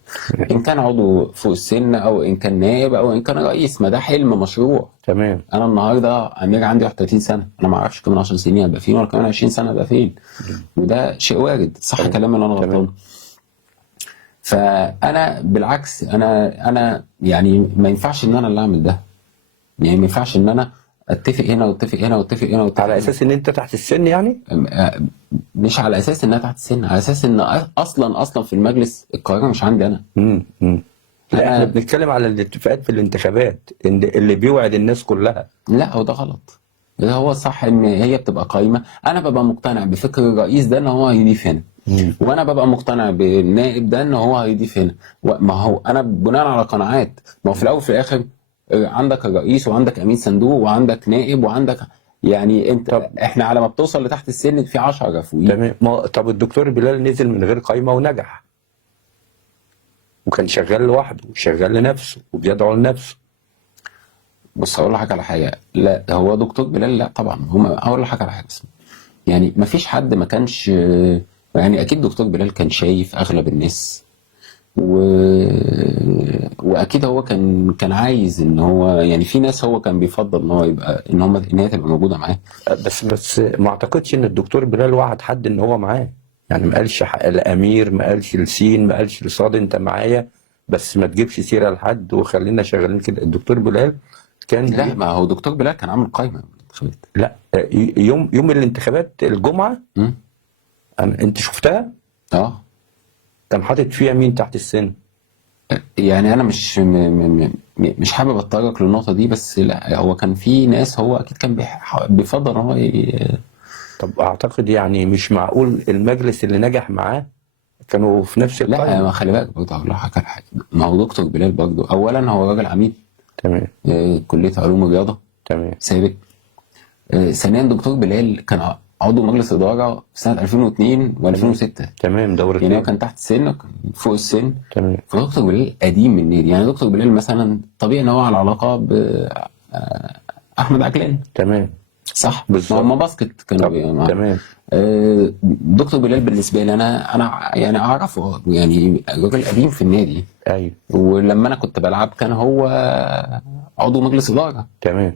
ان كان عضو فوق السن او ان كان نائب او ان كان رئيس. ما ده حلم مشروع. تمام. انا النهارده امير عندي 31 سنه، انا ما اعرفش كمان 10 سنين هبقى فين ولا كمان 20 سنه هبقى فين، وده شيء وارد. صح كلامي ولا انا غلطان؟ فانا بالعكس، انا يعني ما ينفعش ان انا اللي اعمل ده. يعني ما ينفعش ان انا اتفق هنا واتفق هنا واتفق هنا واتفق على اساس ان انت تحت السن يعني؟ مش على اساس انها تحت السن، على اساس ان اصلا في المجلس القرار مش عندي انا. لا احنا بنتكلم على الاتفاقات في الانتخابات اللي بيوعد الناس كلها. لا هو ده غلط. ده هو الصح ان هي بتبقى قايمه. انا ببقى مقتنع بفكر الرئيس ده ان هو هيضيف هنا، وانا ببقى مقتنع بالنائب ده ان هو هيضيف هنا. ما هو انا بناء على قناعات. ما هو في الاول وفي الاخر عندك الرئيس وعندك امين صندوق وعندك نائب وعندك يعني انت. احنا على ما بتوصل لتحت السن في 10 رفويين. تمام. طب الدكتور بلال نزل من غير قايمه ونجح، وكان شغال لوحده وشغال لنفسه وبيدعو لنفسه. بص هقول لك على حاجه. لا هو دكتور بلال لا طبعا. هقول لك على حاجه بس يعني ما فيش حد ما كانش يعني اكيد دكتور بلال كان شايف اغلب الناس واكيد هو كان عايز ان هو يعني في ناس هو كان بيفضل ان هو يبقى ان هي تبقى موجوده معاه. بس ما اعتقدش ان الدكتور بلال وعد حد ان هو معاه. يعني ما قالش الامير، ما قالش لسين، ما قالش لصاد انت معايا بس ما تجيبش سيره لحد وخلينا شغالين كده. الدكتور بلال كان لا ما هو دكتور بلال كان عامل قائمه الانتخابات. لا يوم الانتخابات الجمعه انت شفتها؟ كان حاطط فيها مين تحت السن؟ يعني انا مش حابب اتطرق للنقطه دي، بس لا هو كان في ناس هو اكيد كان بيفضل هو طب اعتقد يعني مش معقول المجلس اللي نجح معاه كانوا في نفس القائمه. لا ما خلي بالك برضه هقول لك على حاجه. ما هو دكتور بلال برضه اولا هو راجل عميد تمام كليه علوم الرياضه تمام سابق. ثانيا دكتور بلال كان عضو مجلس اداره في سنه 2002 و2006 تمام دورتين. يعني هو كان تحت السن فوق السن. تمام. فدكتور بلال قديم من النادي. يعني دكتور بلال مثلا طبيعي ان هو على علاقه ب احمد عجلان. تمام صح بالظبط. ما باسكت كانوا تمام. دكتور بلال بالنسبه لي انا يعني اعرفه يعني راجل قديم في النادي. ايوه. ولما انا كنت بلعب كان هو عضو مجلس اداره. تمام.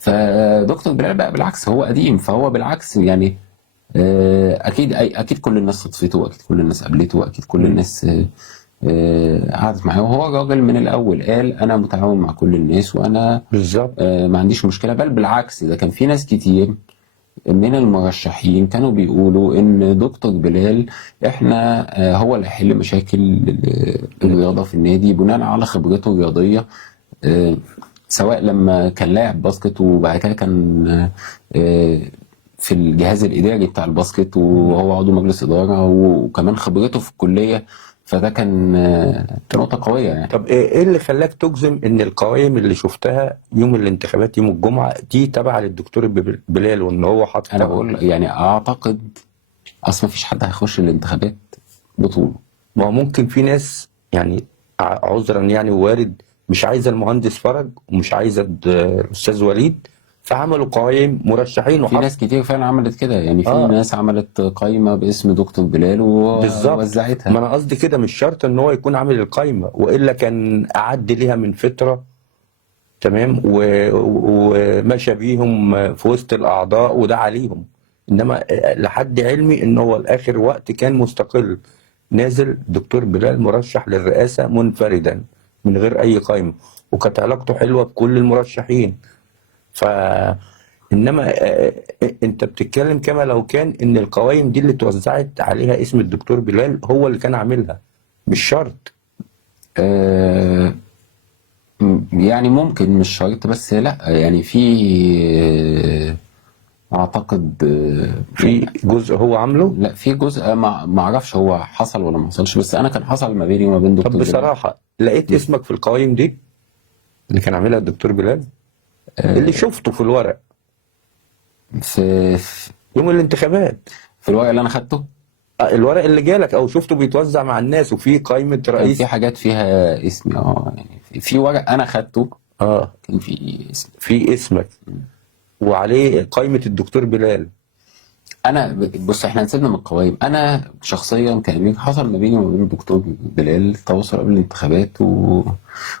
فدكتور بلال بقى بالعكس هو قديم، فهو بالعكس يعني اكيد كل الناس صدفته، واكيد كل الناس قابلته، واكيد كل الناس قعدت معاه. وهو راجل من الاول قال انا متعاون مع كل الناس، وانا بالظبط. ما عنديش مشكله. بل بالعكس ده كان في ناس كتير من المرشحين كانوا بيقولوا ان دكتور بلال احنا هو اللي هيحل مشاكل الرياضه في النادي بناء على خبرته الرياضيه، سواء لما كان لاعب باسكت وبعد كده كان في الجهاز الاداري بتاع الباسكت وهو عضو مجلس اداره، وكمان خبرته في الكليه. فده كان نقطه قويه يعني. طب ايه اللي خلاك تجزم ان القوائم اللي شفتها يوم الانتخابات يوم الجمعه دي تابعه للدكتور بلال، وان هو حاطط؟ انا بقول يعني اعتقد اصلا مفيش حد هيخش الانتخابات بطوله. ما هو ممكن في ناس يعني عذرا يعني وارد مش عايزه المهندس فرج ومش عايزه الاستاذ وليد، فعملوا قوائم مرشحين في ناس كتير فعلا عملت كده يعني. في ناس عملت قائمه باسم دكتور بلال بالظبط. ووزعتها. ما انا قصدي كده مش شرط ان هو يكون عامل القائمه، والا كان اعد ليها من فتره تمام ومشى بيهم في وسط الاعضاء وده عليهم. انما لحد علمي ان هو لاخر وقت كان مستقل، نازل دكتور بلال مرشح للرئاسه منفردا من غير اي قائمه، وكانت علاقته حلوه بكل المرشحين. ف انما انت بتتكلم كما لو كان ان القوائم دي اللي توزعت عليها اسم الدكتور بلال هو اللي كان عاملها، مش شرط. يعني ممكن مش شرط، بس لا يعني في اعتقد في جزء هو عامله. لا في جزء ما اعرفش هو حصل ولا ما حصلش، بس انا كان حصل ما بيني وما بين دكتور طب بصراحه لقيت اسمك في القوائم دي اللي كان عاملها الدكتور بلال؟ اللي شفته في الورق في يوم الانتخابات، في الورق اللي انا خدته، الورق اللي جالك او شفته بيتوزع مع الناس وفي قائمه كان رئيس. في حاجات فيها اسمي يعني في ورق انا خدته كان في اسمي، في اسمك وعليه قائمه الدكتور بلال. انا بص احنا نسيبنا من القوائم. انا شخصيا كأمير حصل ما بيني وما بين الدكتور بلال تواصل قبل الانتخابات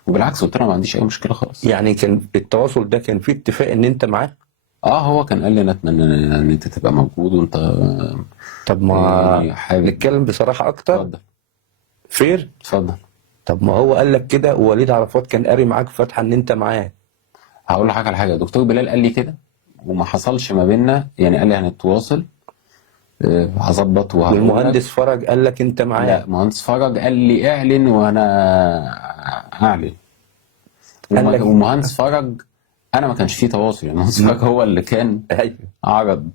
وبالعكس قلت له ما عنديش اي مشكله خالص. يعني كان التواصل ده كان فيه اتفاق ان انت معاه؟ هو كان قال لي انا اتمنى ان انت تبقى موجود وانت. طب ما نتكلم بصراحه اكتر. اتفضل. فير. اتفضل. طب ما هو قال لك كده، ووليد عرفات كان قاري معاك فاتحه ان انت معاه. هقول لك على حاجه، دكتور بلال قال لي كده وما حصلش ما بيننا، يعني قال لي هنتواصل هظبط وهقول. والمهندس فرج قال لك انت معاه؟ لا مهندس فرج قال لي اعلن وانا اعلن. ومهندس فرج انا ما كانش فيه تواصل، يعني مهندس فرج هو اللي كان عرض.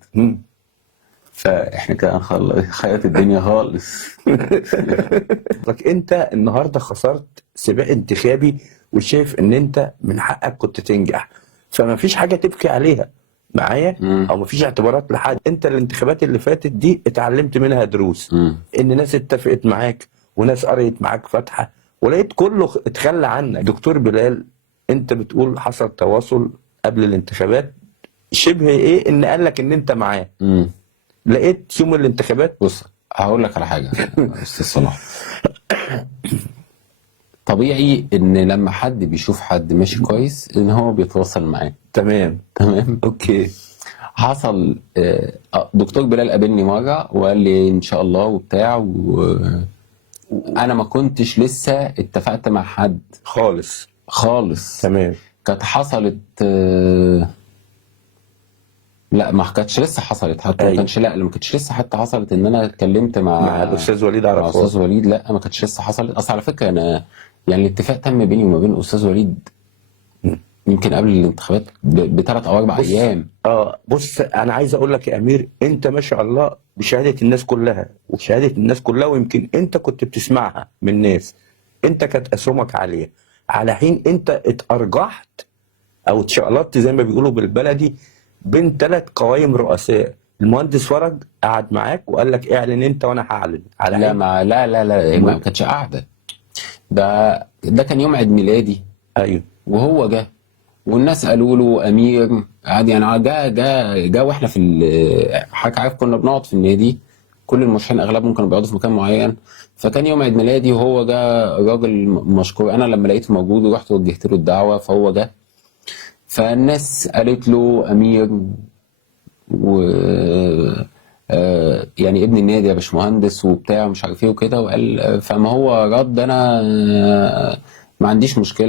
فاحنا كده خيط الدنيا خالص. لك انت النهارده خسرت سباق انتخابي وشايف ان انت من حقك كنت تنجح، فما فيش حاجه تبكي عليها معايا او ما فيش اعتبارات لحد. انت الانتخابات اللي فاتت دي اتعلمت منها دروس، ان ناس اتفقت معاك وناس قريت معاك فاتحه ولقيت كله اتخلى عنك. دكتور بلال انت بتقول حصل تواصل قبل الانتخابات، شبه ايه ان قال لك ان انت معاه. لقيت يوم الانتخابات. بص هقول لك على حاجه استاذ صلاح. طبيعي ان لما حد بيشوف حد ماشي كويس ان هو بيتواصل معاه. تمام اوكي. حصل دكتور بلال قابلني مره وقال لي ان شاء الله وبتاع انا ما كنتش لسه اتفقت مع حد خالص. تمام. كانت حصلت لا ما كانتش لسه حصلت حتى. ما كانش ما كانتش لسه حتى حصلت ان انا اتكلمت مع الاستاذ وليد عرفات. مع الاستاذ وليد لا ما كانتش لسه حصلت اصلا. على فكره انا يعني الاتفاق تم بيني وما بين الاستاذ وليد يمكن قبل الانتخابات ب3 أو 4 ايام. بص انا عايز اقول لك يا امير، انت ما شاء الله بشهاده الناس كلها وشهاده الناس كلها، ويمكن انت كنت بتسمعها من الناس، انت كانت اسهمك عاليه، على حين انت اتارجحت او اتشقلطت زي ما بيقولوا بالبلدي بين 3 قوائم رؤساء. المهندس فرج قعد معاك وقال لك اعلن انت وانا هعلن على لا ما كانتش قاعده. ده كان يوم عيد ميلادي. ايوه. وهو جه والناس قالوا له امير عادي يعني. جه واحنا في حضرتك عارف كنا بنقعد في النادي، كل المرشحين اغلبهم كانوا بيقعدوا في مكان معين. فكان يوم عيد ميلادي وهو جه راجل مشكور، انا لما لقيته موجود ورحت وجهت له الدعوه فهو جه. فالناس قالت له امير و يعني ابن النادي يا باشمهندس وبتاع مش عارف ايه وكده، وقال فما هو رد انا ما عنديش مشكله،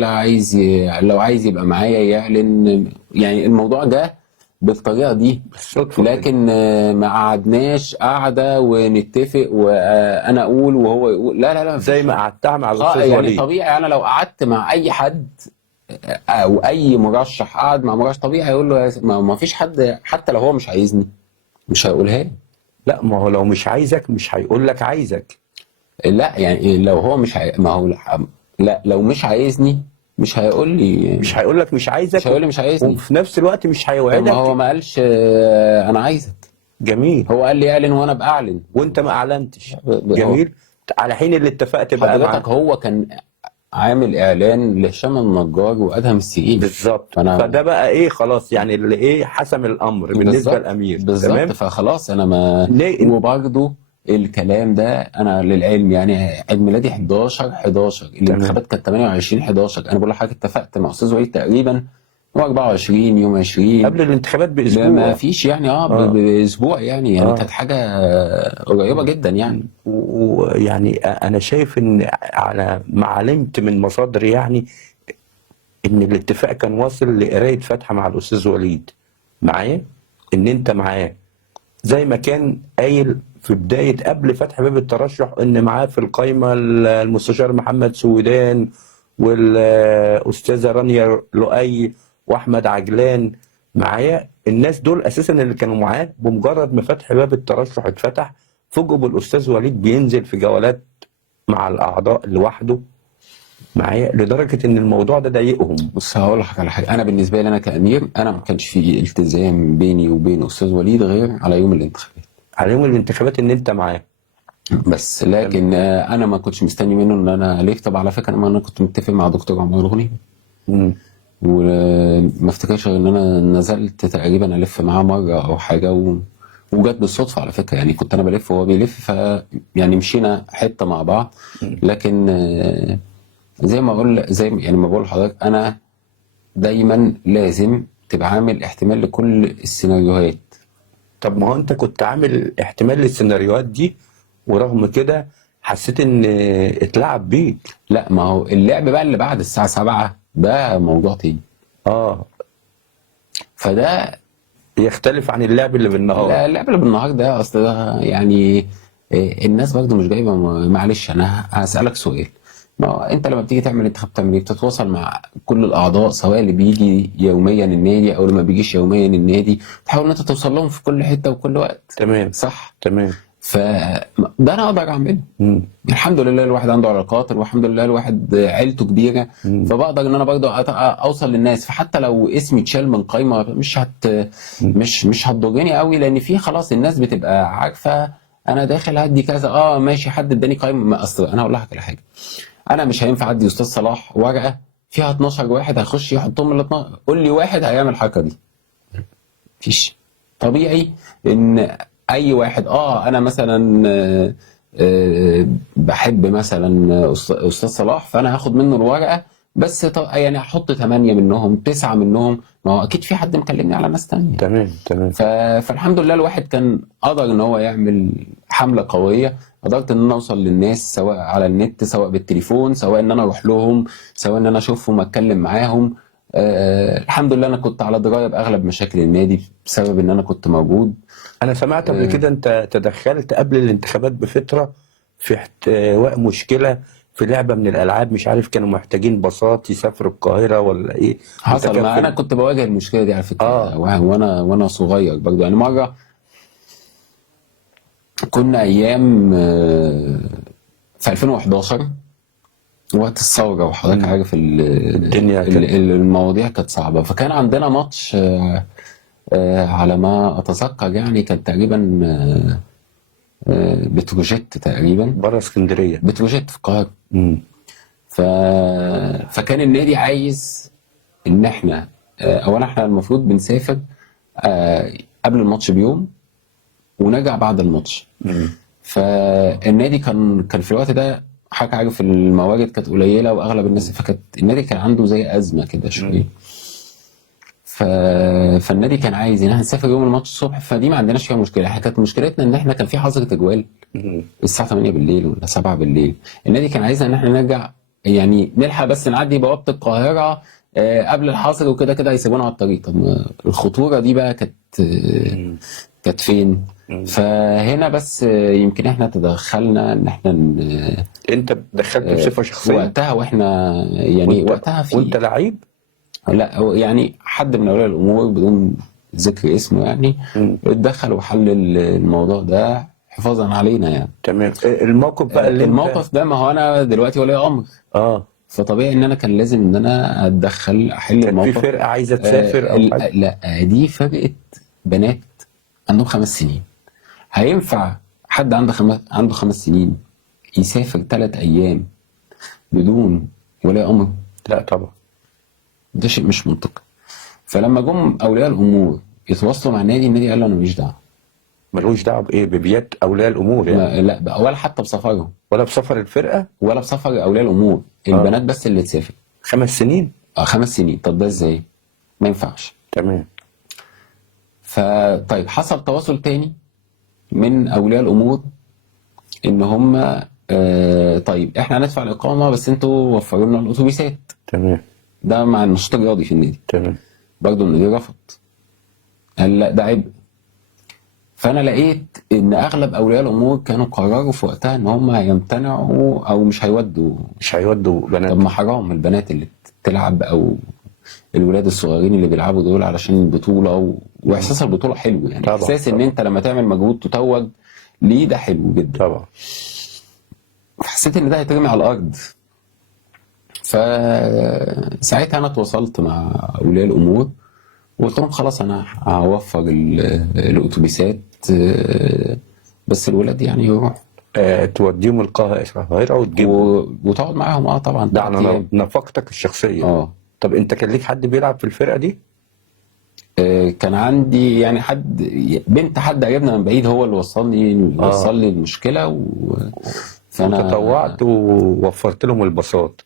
لو عايز يبقى معايا يعلن. يعني الموضوع ده بالطريقه دي، بالصدفه كده. لكن ما قعدناش قعده ونتفق وانا اقول وهو يقول، لا لا لا زي مفيش. ما قعدتها مع الاستاذ يعني وليد. طبيعي انا لو قعدت مع اي حد او اي مرشح قعد مع مرشح طبيعي هيقول له ما فيش حد حتى لو هو مش عايزني مش هيقولها لي. لا، ما هو لو مش عايزك مش هيقول لك عايزك. لا يعني لو هو ما هو لا لو مش عايزني مش هيقول لي، مش هيقول لك مش عايزك، مش هيقول لي مش عايزني. وفي نفس الوقت مش طب ما هو هيوعدك. ما قالش انا عايزك، جميل. هو قال لي اعلن وانا باعلن. وانت ما اعلنتش. هو جميل. على حين اللي اتفقت بقى معاه. حضرتك هو كان عامل اعلان لهشام النجار وادهم السقيف. بالظبط. فده بقى ايه، خلاص يعني اللي ايه حسم الامر بالنسبه للامير. بالظبط. تمام. فخلاص انا ما وبرضه الكلام ده انا للعلم يعني عيد ميلادي 11/11، الانتخابات كانت 28/11. انا بقول لحضرتك اتفقت مع استاذ وليد تقريبا يوم 24 يوم 20 قبل الانتخابات باسبوع. ما فيش يعني باسبوع يعني كانت حاجه قريبه جدا يعني. ويعني انا شايف ان على ما علمت من مصادر يعني ان الاتفاق كان واصل لقرايه فاتحه مع الاستاذ وليد معايا، ان انت معاه زي ما كان قايل في بدايه قبل فتح باب الترشح ان معاه في القائمه المستشار محمد سويدان والاستاذه رانيا لؤي واحمد عجلان. معايا الناس دول اساسا اللي كانوا معاه، بمجرد ما فتح باب الترشح اتفتح فوجئوا بالاستاذ وليد بينزل في جولات مع الاعضاء لوحده معايا، لدرجه ان الموضوع ده ضايقهم. بص هقول لك على حاجه، انا بالنسبه لي انا كامير انا ما كانش في التزام بيني وبين استاذ وليد غير على يوم الانتخابات. على يوم الانتخابات ان انت معاه بس، لكن انا ما كنتش مستني منه ان انا الف. طب على فكره انا كنت متفق مع دكتور عمر غنيم وما افتكرش غير ان انا نزلت تقريبا الف معاه مره او حاجه وجت بالصدفه على فكره. يعني كنت انا بلف وهو بيلف، يعني مشينا حته مع بعض. لكن زي ما بقول لحضرتك انا دايما لازم تبقى عامل احتمال لكل السيناريوهات. طب ما هو انت كنت عامل احتمال للسيناريوهات دي ورغم كده حسيت ان اتلعب بيك. لا ما هو اللعب بقى اللي بعد الساعة 7 ده موضوع تاني. فده يختلف عن اللعب اللي بالنهار. لا اللعب اللي بالنهار ده اصل ده يعني الناس برضه مش جايبه. معلش انا هسألك سؤال، ما هو انت لما بتيجي تعمل انتخاب بتعمل ايه؟ بتتواصل مع كل الاعضاء سواء اللي بيجي يوميا النادي او اللي ما بيجيش يوميا النادي، تحاول ان انت توصل لهم في كل حته وكل وقت. تمام. صح. تمام. فده انا اقدر اعمله. الحمد لله الواحد عنده علاقات، والحمد لله الواحد عيلته كبيره، فبقدر ان انا برضه اوصل للناس. فحتى لو اسمي اتشال من قائمه مش هتضرني قوي، لان في خلاص الناس بتبقى عارفه انا داخل هدي كذا. ماشي حد اداني قائمه. اصل انا هقول لك على حاجه، انا مش هينفع ادي استاذ صلاح ورقه فيها 12 واحد هيخش يحطهم ال 12. قول لي واحد هيعمل الحركه دي. مفيش. طبيعي ان اي واحد انا مثلا بحب مثلا استاذ صلاح، فانا هاخد منه الورقه بس يعني هحط 8 منهم 9 منهم، ما هو اكيد في حد مكلمني على ناس تانية. تمام. فالحمد لله الواحد كان قدر ان هو يعمل حمله قويه. قدرت ان انا اوصل للناس سواء على النت سواء بالتليفون سواء ان انا اروح لهم سواء ان انا اشوفهم اتكلم معاهم. الحمد لله انا كنت على درايه باغلب مشاكل النادي بسبب ان انا كنت موجود. انا سمعت قبل كده انت تدخلت قبل الانتخابات بفتره في احتواء مشكله في لعبه من الالعاب، مش عارف كانوا محتاجين باصات يسافروا القاهره ولا ايه. حصل. ما انا كنت بواجه المشكله دي على فكره وانا صغير برضه. يعني مره كنا ايام في 2011 وقت الثوره، وحضرتك عارف الدنيا المواضيع كانت صعبه. فكان عندنا ماتش على ما اتذكر يعني كان تقريبا بتروجيت تقريبا بره اسكندريه، بتروجيت في القاهره. فكان النادي عايز ان احنا اولا احنا المفروض بنسافر قبل الماتش بيوم ونرجع بعد الماتش. فالنادي كان في الوقت ده حضرتك عارف الموارد كانت قليله واغلب الناس، فكانت النادي كان عنده زي ازمه كده شويه. فالنادي كان عايز ان احنا نسافر يوم الماتش الصبح، فدي ما عندناش فيها مشكله. احنا كانت مشكلتنا ان احنا كان في حظر تجوال الساعه 8 بالليل ولا 7 بالليل. النادي كان عايزنا ان احنا نرجع يعني نلحق بس نعدي بوابه القاهره قبل الحظر، وكده كده هيسيبونا على الطريق. طب الخطوره دي بقى كانت فين؟ فهنا بس يمكن احنا تدخلنا ان احنا انت دخلت بصفه شخصيه وقتها، واحنا يعني وقتها وانت لعيب؟ لا يعني حد من اولياء الامور بدون ذكر اسمه يعني اتدخل وحل الموضوع ده حفاظا علينا يعني. تمام. الموقف بقى اللي الموقف ده، ما هو انا دلوقتي ولي امر، فطبيعي ان انا كان لازم ان انا اتدخل احل كان الموقف. في فرقه عايزه تسافر او حاجه؟ لا، دي فرقه بنات عندهم 5 سنين. هينفع حد عنده 5 سنين يسافر 3 ايام بدون ولي امر؟ لا طبعا، ده شيء مش منطقي. فلما جم اولياء الامور يتواصلوا مع النادي قال له انا ماليش دعوه. ملوش دعوه بايه؟ ببيات اولياء الامور يعني؟ لا، ولا حتى بسفرهم، ولا بسفر الفرقه، ولا بسفر اولياء الامور. البنات بس اللي تسافر. 5 سنين؟ 5 سنين. طب ده ازاي؟ ما ينفعش. تمام. فطيب حصل تواصل تاني من اولياء الامور ان هم طيب احنا هندفع الاقامه بس انتوا وفروا لنا الاتوبيسات. تمام. ده مع النشاط الرياضي في النادي. تمام. برضه النادي رفض، قال لا ده عبء. فانا لقيت ان اغلب اولياء الامور كانوا قرروا في وقتها ان هم يمتنعوا او مش هيودوا بنات. طب ما حرام البنات اللي تلعب او الولاد الصغيرين اللي بيلعبوا دول علشان البطوله واحساس البطوله حلو يعني. طبعا. احساس ان انت لما تعمل مجهود تتوج ليه ده حلو جدا طبعا. حسيت ان ده هيترمي على الارض. فساعتها انا تواصلت مع اولياء الامور وقلت لهم خلاص انا هوفر الاتوبيسات بس الولاد يعني يروحوا. توديهم القاهره وتجيبهم وتقعد معاهم. طبعا ده على نفقتك الشخصيه. طب انت كان ليك حد بيلعب في الفرقه دي؟ كان عندي يعني بنت حد قريبنا من بعيد هو اللي وصل لي المشكله فانا تطوعت ووفرت لهم الباصات.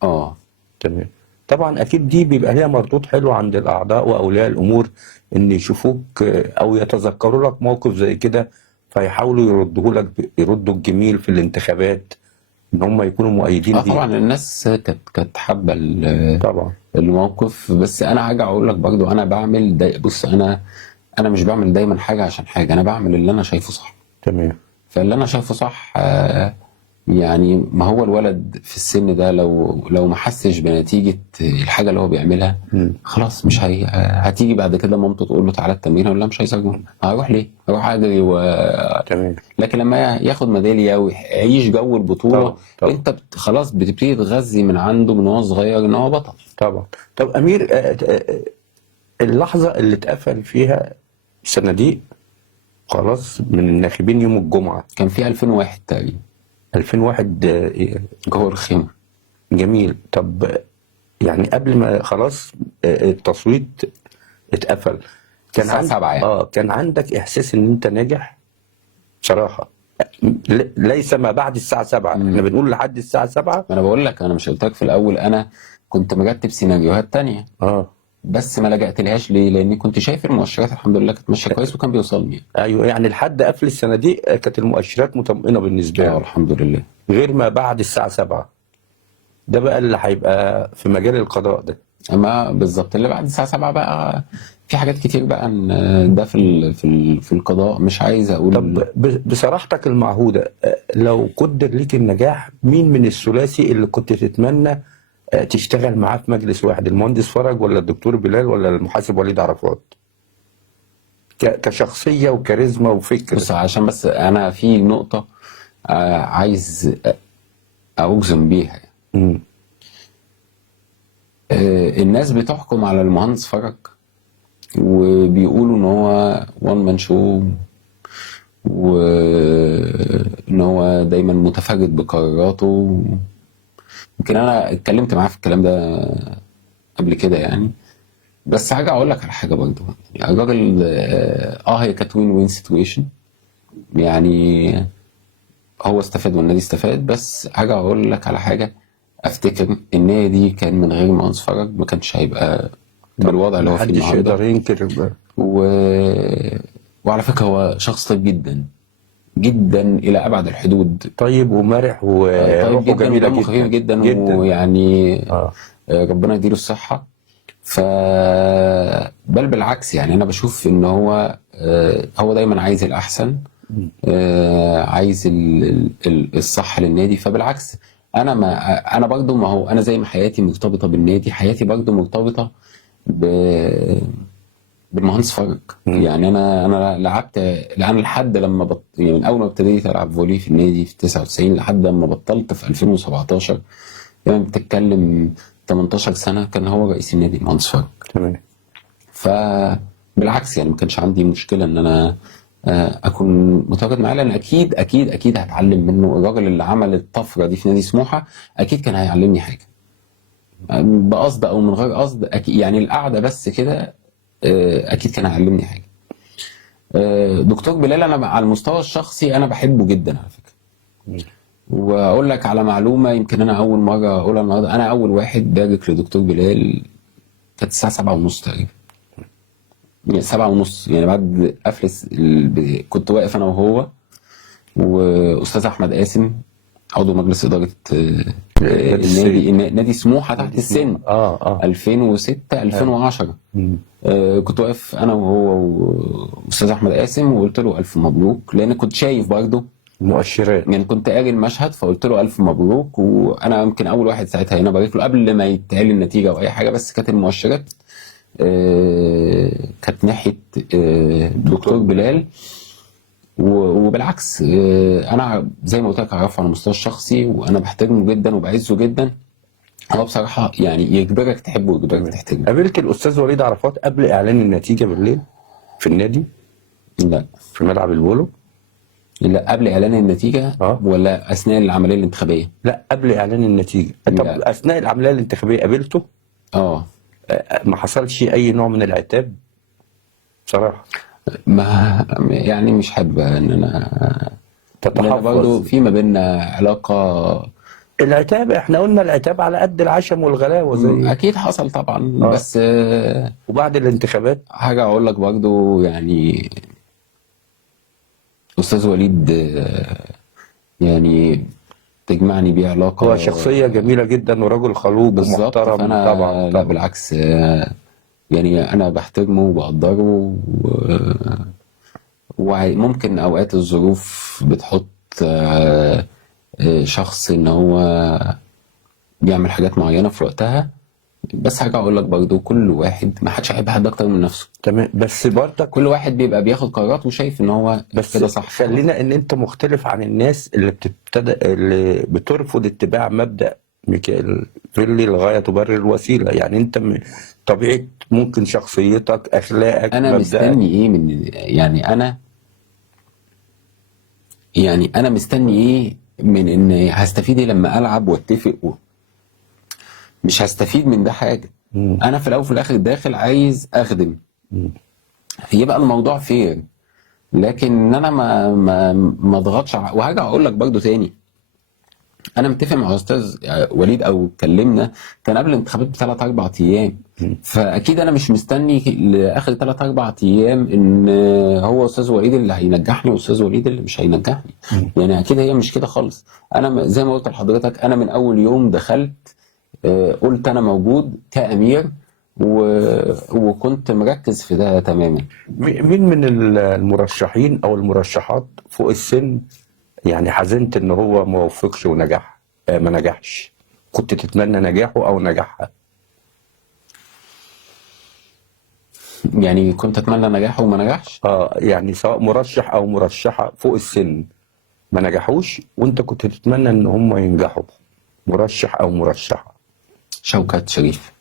تمام. طبعا اكيد دي بيبقى ليها مردود حلو عند الاعضاء واولياء الامور ان يشوفوك او يتذكروا لك موقف زي كده فيحاولوا يردوا الجميل في الانتخابات ان هم يكونوا مؤيدين ليه. طبعا الناس كانت حابه طبعا الموقف. بس انا هرجع اقول لك برضو انا بعمل بص انا مش بعمل دايما حاجه عشان حاجه، انا بعمل اللي انا شايفه صح. تمام. فاللي انا شايفه صح يعني ما هو الولد في السن ده لو ما حسش بنتيجه الحاجه اللي هو بيعملها خلاص مش هتيجي بعد كده مامته تقول له تعالى التمرين ولا مش عايز اروح. هروح ليه؟ اروح اجري تمام. لكن لما ياخد ميداليه ويعيش جو البطوله طبعا. انت خلاص بتبتدي تغذي من عنده من هو صغير ان هو بطل. طبعا. طب امير، اللحظه اللي اتقفل فيها الصناديق خلاص من الناخبين يوم الجمعه كان في 2001 تقريبا. 2001 جوه الخيمه. جميل. طب يعني قبل ما خلاص التصويت اتقفل كان الساعه 7 يعني. كان عندك احساس ان انت ناجح بصراحه؟ ليس ما بعد الساعه 7. احنا بنقول لحد الساعه 7. انا بقول لك انا مش قلت لك في الاول انا كنت مرتب سيناريوهات تانية بس ما لجأت لهاش ليه؟ لاني كنت شايف المؤشرات الحمد لله كانت ماشيه كويس وكان بيوصلني. ايوه يعني لحد قفل الصناديق كانت المؤشرات مطمئنه بالنسبه لي. الحمد لله. غير ما بعد الساعه 7 ده بقى اللي هيبقى في مجال القضاء ده. اما بالظبط اللي بعد الساعه 7 بقى في حاجات كتير بقى ان ده في القضاء مش عايز اقول. طب بصراحتك المعهوده لو قدر ليك النجاح مين من الثلاثي اللي كنت تتمنى تشتغل معاه في مجلس واحد؟ المهندس فرج ولا الدكتور بلال ولا المحاسب وليد عرفات؟ كشخصيه وكاريزما وفكر. بص عشان بس انا في نقطه عايز اجزم بيها. الناس بتحكم على المهندس فرج وبيقولوا ان هو وان مان شو وان هو دايما متفرد بقراراته. يمكن انا اتكلمت معاه في الكلام ده قبل كده يعني. بس هرجع اقول لك على حاجه برضه. يعني الراجل هي كانت وين وين سيتويشن يعني. هو استفاد والنادي استفاد. بس هرجع اقول لك على حاجه. افتكر النادي كان من غير مهندس فرج ما كانش هيبقى بالوضع اللي هو فيه محدش النهارده. يقدر ينكر. وعلى فكره هو شخص طيب جدا جدا الى ابعد الحدود. طيب ومرح طيب وروحه جدا جميلة ودمه خفيف جدا جدا جدا. ويعني اه ربنا يديله الصحه. بل بالعكس يعني انا بشوف ان هو دايما عايز الاحسن، عايز الصح للنادي. فبالعكس انا برضو، ما هو انا زي ما حياتي مرتبطه بالنادي، حياتي برضو مرتبطه بالمهندس فرج. يعني انا لعبت، انا لحد لما يعني من اول ما ابتديت العب فولي في النادي في 99 لحد لما بطلت في 2017، يعني بتتكلم 18 سنه كان هو رئيس النادي المهندس فرج. تمام. فبالعكس يعني ما كانش عندي مشكله ان انا اكون متواجد معاه، لان اكيد اكيد اكيد هتعلم منه. الراجل اللي عمل الطفره دي في نادي سموحه اكيد كان هيعلمني حاجه، بقصد او من غير قصد. اكيد يعني القعده بس كده اكيد كان هيعلمني حاجه. دكتور بلال انا على المستوى الشخصي انا بحبه جدا على فكره. واقول لك على معلومه يمكن انا اول مره اقولها النهارده، انا اول واحد بارك لدكتور بلال كانت الساعه 7:30 تقريبا، 7:30 يعني بعد قفل كنت واقف انا وهو واستاذ احمد قاسم عضو مجلس اداره نادي سموحه تحت السن 2006 2010. كنت واقف انا وهو واستاذ احمد قاسم وقلت له الف مبروك، لان كنت شايف برضه مؤشرات، يعني كنت قاري المشهد، فقلت له الف مبروك. وانا يمكن اول واحد ساعتها هنا بارك له قبل ما يتقال النتيجه او اي حاجه، بس كانت المؤشرات كانت ناحيه دكتور بلال. وبالعكس انا زي ما قلت لك اعرفه على المستوى الشخصي وانا بحترمه جدا وبعزه جدا. هو بصراحه يعني يجبرك تحبه ويجبرك تحترمه. قابلت الاستاذ وليد عرفات قبل اعلان النتيجه بالليل في النادي؟ لا. في ملعب البولو؟ لا قبل اعلان النتيجه ولا اثناء العمليه الانتخابيه؟ لا قبل اعلان النتيجه. طب اثناء العمليه الانتخابيه قابلته؟ ما حصلش اي نوع من العتاب بصراحه؟ ما يعني مش حابب ان انا تتحفظ برضه في ما بيننا علاقه. العتاب احنا قلنا العتاب على قد العشم والغلاوه زي اكيد حصل طبعا. بس وبعد الانتخابات حاجه اقول لك برضه، يعني استاذ وليد يعني تجمعني بيه علاقه. هو شخصيه جميله جدا ورجل خلوق ومحترم طبعا. لا بالعكس يعني انا بحترمه وبقدره وممكن اوقات الظروف بتحط شخص ان هو يعمل حاجات معينه في وقتها. بس حاجه اقول لك برضه، كل واحد ما حدش هيحب حد اكتر من نفسه. تمام. بس برضك كل واحد بيبقى بياخد قرارات وشايف ان هو بس كده صح. خلينا ان انت مختلف عن الناس اللي بترفض اتباع مبدأ ميكائيل فيلي لغايه تبرر الوسيله. يعني انت طبيعه ممكن شخصيتك اخلاقك انا مستني ايه من يعني انا مستني ايه من ان هستفيد ايه لما العب واتفق مش هستفيد من ده حاجه. انا في الاول وفي الاخر داخل عايز اخدم. يبقى الموضوع فير، لكن انا ما اضغطش. وهرجع اقول لك برضو تاني، انا متفق مع استاذ وليد او اتكلمنا كان قبل الانتخابات ب3 4 ايام. فاكيد انا مش مستني لاخر 3 4 ايام ان هو استاذ وليد اللي هينجحني واستاذ وليد اللي مش هينجحني. يعني اكيد هي مش كده خالص. انا زي ما قلت لحضرتك، انا من اول يوم دخلت قلت انا موجود كأمير وكنت مركز في ده تماما. مين من المرشحين او المرشحات فوق السن يعني حزنت ان هو ما وفقش ونجح ما نجحش، كنت تتمنى نجاحه او نجاحها؟ يعني كنت اتمنى نجاحه وما نجحش. يعني سواء مرشح او مرشحه فوق السن ما نجحوش وانت كنت تتمنى ان هم ينجحوا، مرشح او مرشحه. شوكت شريف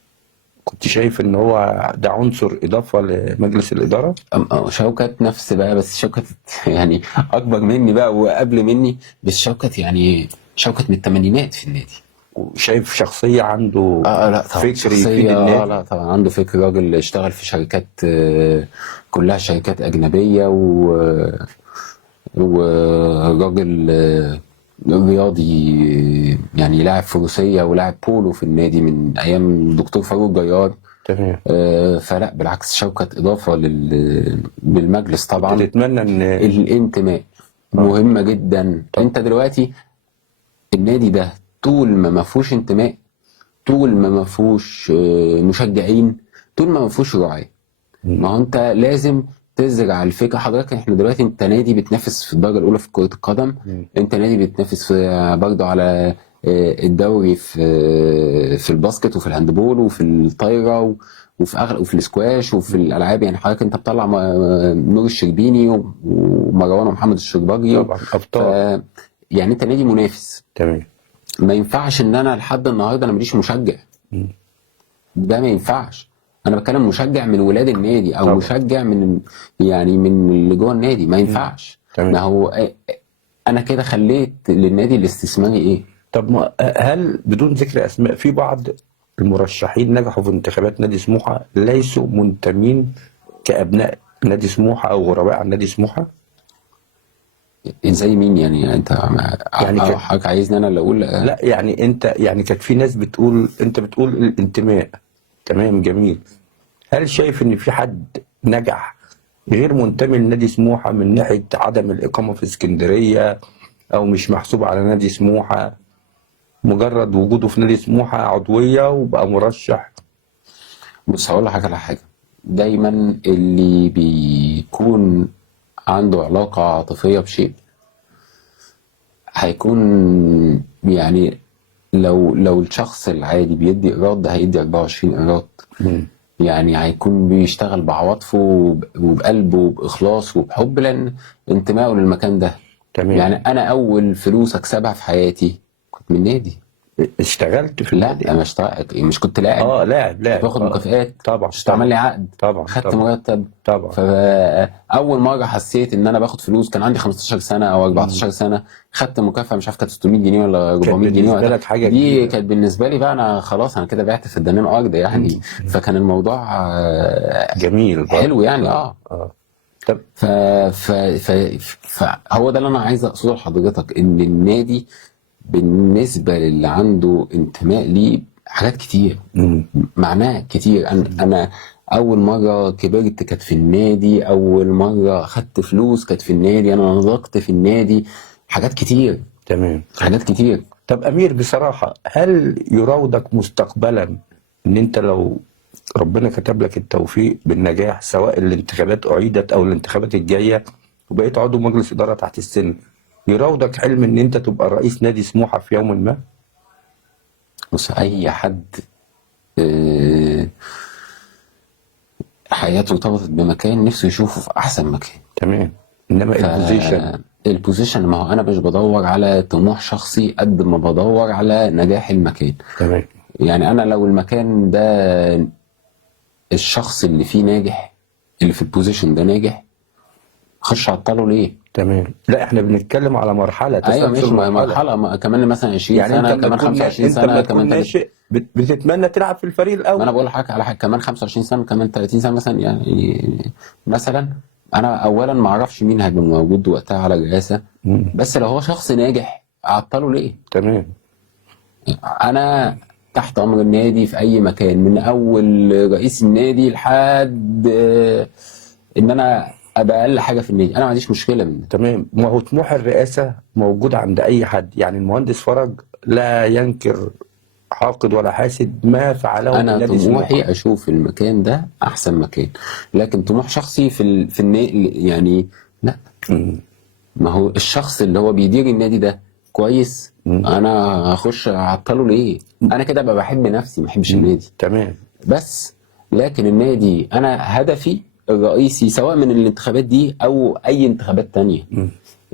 كنت شايف ان هو ده عنصر اضافه لمجلس الاداره؟ شوكت نفس بقى، بس شوكت يعني اكبر مني بقى وقبل مني، بس شوكت يعني شوكت من الثمانينات في النادي. وشايف شخصيه عنده لا فكر يفيد النادي؟ لا طبعا عنده فكر. راجل اشتغل في شركات كلها شركات اجنبيه وراجل رياضي، يعني لاعب فروسيه ولاعب بولو في النادي من ايام دكتور فاروق جيار. تمام. فلا بالعكس، شوكت اضافه بالمجلس طبعا. تتمنى ان الانتماء مهمه جدا. انت دلوقتي النادي ده طول ما فيهوش انتماء، طول ما فيهوش مشجعين، طول ما فيهوش رعايه. ما هو انت لازم تزرع الفكره. حضرتك احنا دلوقتي انت نادي بتنافس في الدرجه الاولى في كره القدم، انت نادي بتنافس برضه على الدوري في الباسكت وفي الهاندبول وفي الطايره وفي الاسكواش وفي الالعاب. يعني حضرتك انت بتطلع نور الشربيني ومروان ومحمد الشرباجي طبعا ابطال. يعني انت نادي منافس. تمام. ما ينفعش ان انا لحد النهارده انا ماليش مشجع. ده ما ينفعش. انا بتكلم مشجع من ولاد النادي او طبعا. مشجع من اللي جوه النادي. ما ينفعش. تمام. ما هو انا كده خليت للنادي الاستثماري ايه؟ طب هل بدون ذكر اسماء في بعض المرشحين نجحوا في انتخابات نادي سموحه ليسوا منتمين كابناء نادي سموحه او غرباء عن نادي سموحه؟ زي مين يعني؟ انت يعني حضرتك عايزني انا اللي اقول؟ لا يعني انت يعني كانت في ناس بتقول، انت بتقول الانتماء. تمام جميل. هل شايف ان في حد نجح غير منتمي لنادي سموحه من ناحيه عدم الاقامه في اسكندريه او مش محسوب على نادي سموحه، مجرد وجوده في نادي سموحه عضويه وبقى مرشح؟ بص هقول لحضرتك على حاجه. دايما اللي بيكون عنده علاقه عاطفيه بشيء هيكون يعني لو الشخص العادي بيدي ايراد ده هيدي 24 ايراد. يعني هيكون بيشتغل بعواطفه وبقلبه وباخلاص وبحب لان انتمائه للمكان ده. تمام. يعني انا اول فلوس اكسبها في حياتي كنت من نادي. اشتغلت في لا النادي؟ انا مش كنت لاعب. لاعب باخد مكافآت. طبعا. مش اتعمل لي عقد. طبعا. خدت مرتب. طبعا. فاول مره حسيت ان انا باخد فلوس كان عندي 15 سنه او 14 سنه. خدت مكافاه مش عارف كانت 600 جنيه ولا 400 جنيه بالنسبه لك حاجه دي كبيرة. كانت بالنسبه لي بقى انا خلاص انا كده بعت في الدنيا ارض يعني. فكان الموضوع جميل حلو يعني. طب فهو ده اللي انا عايز اقصده لحضرتك ان النادي بالنسبه للي عنده انتماء ليه حاجات كتير. معناه كتير. انا اول مره كبرت كانت في النادي، اول مره خدت فلوس كانت في النادي، انا نضجت في النادي. حاجات كتير. تمام. حاجات كتير. طب امير بصراحه هل يراودك مستقبلا ان انت لو ربنا كتب لك التوفيق بالنجاح سواء الانتخابات اعيدت او الانتخابات الجايه وبقيت عضو مجلس اداره تحت السن، يراودك حلم ان انت تبقى رئيس نادي سموحه في يوم ما؟ بص اي حد حياته ارتبطت بمكان نفسه يشوفه في احسن مكان. تمام. انما البوزيشن ما هو انا مش بدور على طموح شخصي قد ما بدور على نجاح المكان. تمام. يعني انا لو المكان ده الشخص اللي فيه ناجح، اللي في البوزيشن ده ناجح، خش عطله ليه؟ تمام. لا احنا بنتكلم على مرحله. ايوه ماشي مرحله كمان مثلا 20 يعني سنه كمان 25 سنه انت كمان ناشئ بتتمنى تلعب في الفريق الاول. ما انا بقول لحضرتك على حاجه كمان 25 سنه كمان 30 سنه مثلا. يعني مثلا انا اولا ما اعرفش مين هيبقى موجود وقتها على الرئاسه. بس لو هو شخص ناجح اعطله ليه؟ تمام. انا تحت امر النادي في اي مكان من اول رئيس النادي لحد ان انا ابقى اقل حاجه في النادي. انا ما عنديش مشكله منه. تمام. ما هو طموح الرئاسه موجود عند اي حد. يعني المهندس فرج لا ينكر حاقد ولا حاسد ما فعله انا طموحي اشوف المكان ده احسن مكان. لكن طموح شخصي في النادي يعني لا. ما هو الشخص اللي هو بيدير النادي ده كويس انا هخش اعطله ليه؟ انا كده بقى بحب نفسي ما بحبش النادي. تمام. بس لكن النادي انا هدفي الرئيسي سواء من الانتخابات دي او اي انتخابات تانية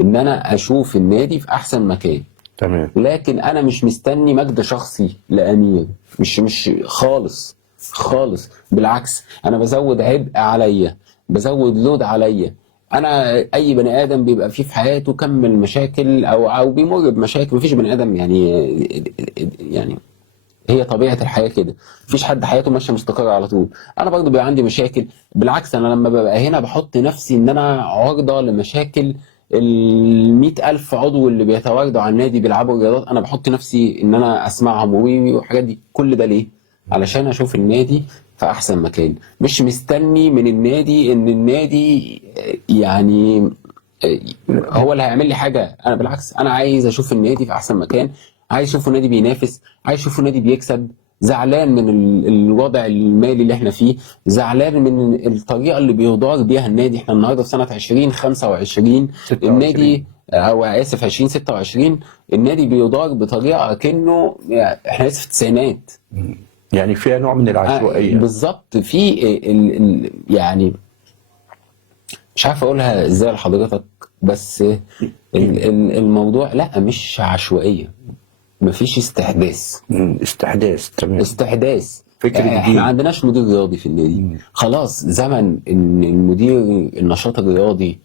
ان انا اشوف النادي في احسن مكان. تمام. لكن انا مش مستني مجد شخصي لامير. مش خالص خالص. بالعكس انا بزود عبء عليا، بزود لود عليا. انا اي بني ادم بيبقى فيه في حياته كم المشاكل او بيمر بمشاكل. مفيش بني ادم يعني هي طبيعه الحياه كده. مفيش حد حياته ماشيه مستقره على طول. انا برضه بيبقى عندي مشاكل. بالعكس انا لما ببقى هنا بحط نفسي ان انا عرضه لمشاكل 100,000 عضو اللي بيتواجدوا على النادي بيلعبوا رياضات. انا بحط نفسي ان انا اسمعهم والحاجات دي. كل ده ليه؟ علشان اشوف النادي في احسن مكان، مش مستني من النادي ان النادي يعني هو اللي هيعمل لي حاجه. انا بالعكس، انا عايز اشوف النادي في احسن مكان، عايز اشوفه نادي بينافس، عايز اشوفه نادي بيكسب. زعلان من الوضع المالي اللي احنا فيه، زعلان من الطريقه اللي بيدار بيها النادي. احنا النهارده في سنه 2025 النادي، او اسف 2026 النادي بيدار بطريقه كأنه احنا لسه في التسعينات. يعني فيها نوع من العشوائيه. بالظبط. في يعني مش عارف اقولها ازاي لحضرتك، بس الموضوع لا مش عشوائيه، مفيش استحداث. استحداث، تمام. استحداث فكر احنا جديد. ما عندناش مدير رياضي في النادي. خلاص زمن ان المدير النشاط الرياضي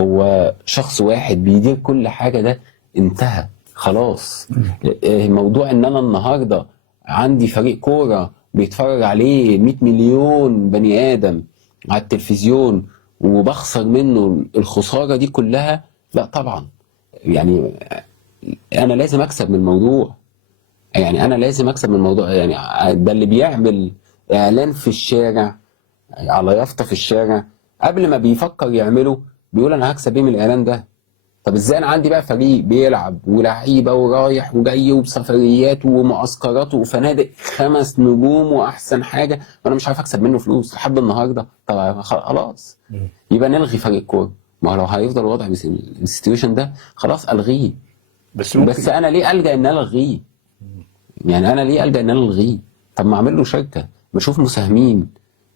هو شخص واحد بيدير كل حاجه ده انتهى خلاص. موضوع ان انا النهارده عندي فريق كوره بيتفرج عليه 100 مليون بني ادم على التلفزيون وبخسر منه الخساره دي كلها، لا طبعا. يعني انا لازم اكسب من الموضوع، يعني انا لازم اكسب من الموضوع. يعني ده اللي بيعمل اعلان في الشارع على يافطه في الشارع قبل ما بيفكر يعمله بيقول انا هكسب ايه من الاعلان ده. طب ازاي انا عندي بقى فريق بيلعب ولاعيبه ورايح وجاي وبسفريات ومعسكرات وفنادق 5 نجوم واحسن حاجه وانا مش عارف اكسب منه فلوس لحد النهارده؟ طب خلاص يبقى نلغي فريق كوره. ما هو لو هيفضل الوضع بالسيتويشن ده خلاص الغيه. بس انا ليه الجا ان الغيه؟ يعني انا ليه الجا ان انا الغيه؟ طب ما اعمل له شركه، ما اشوف مساهمين،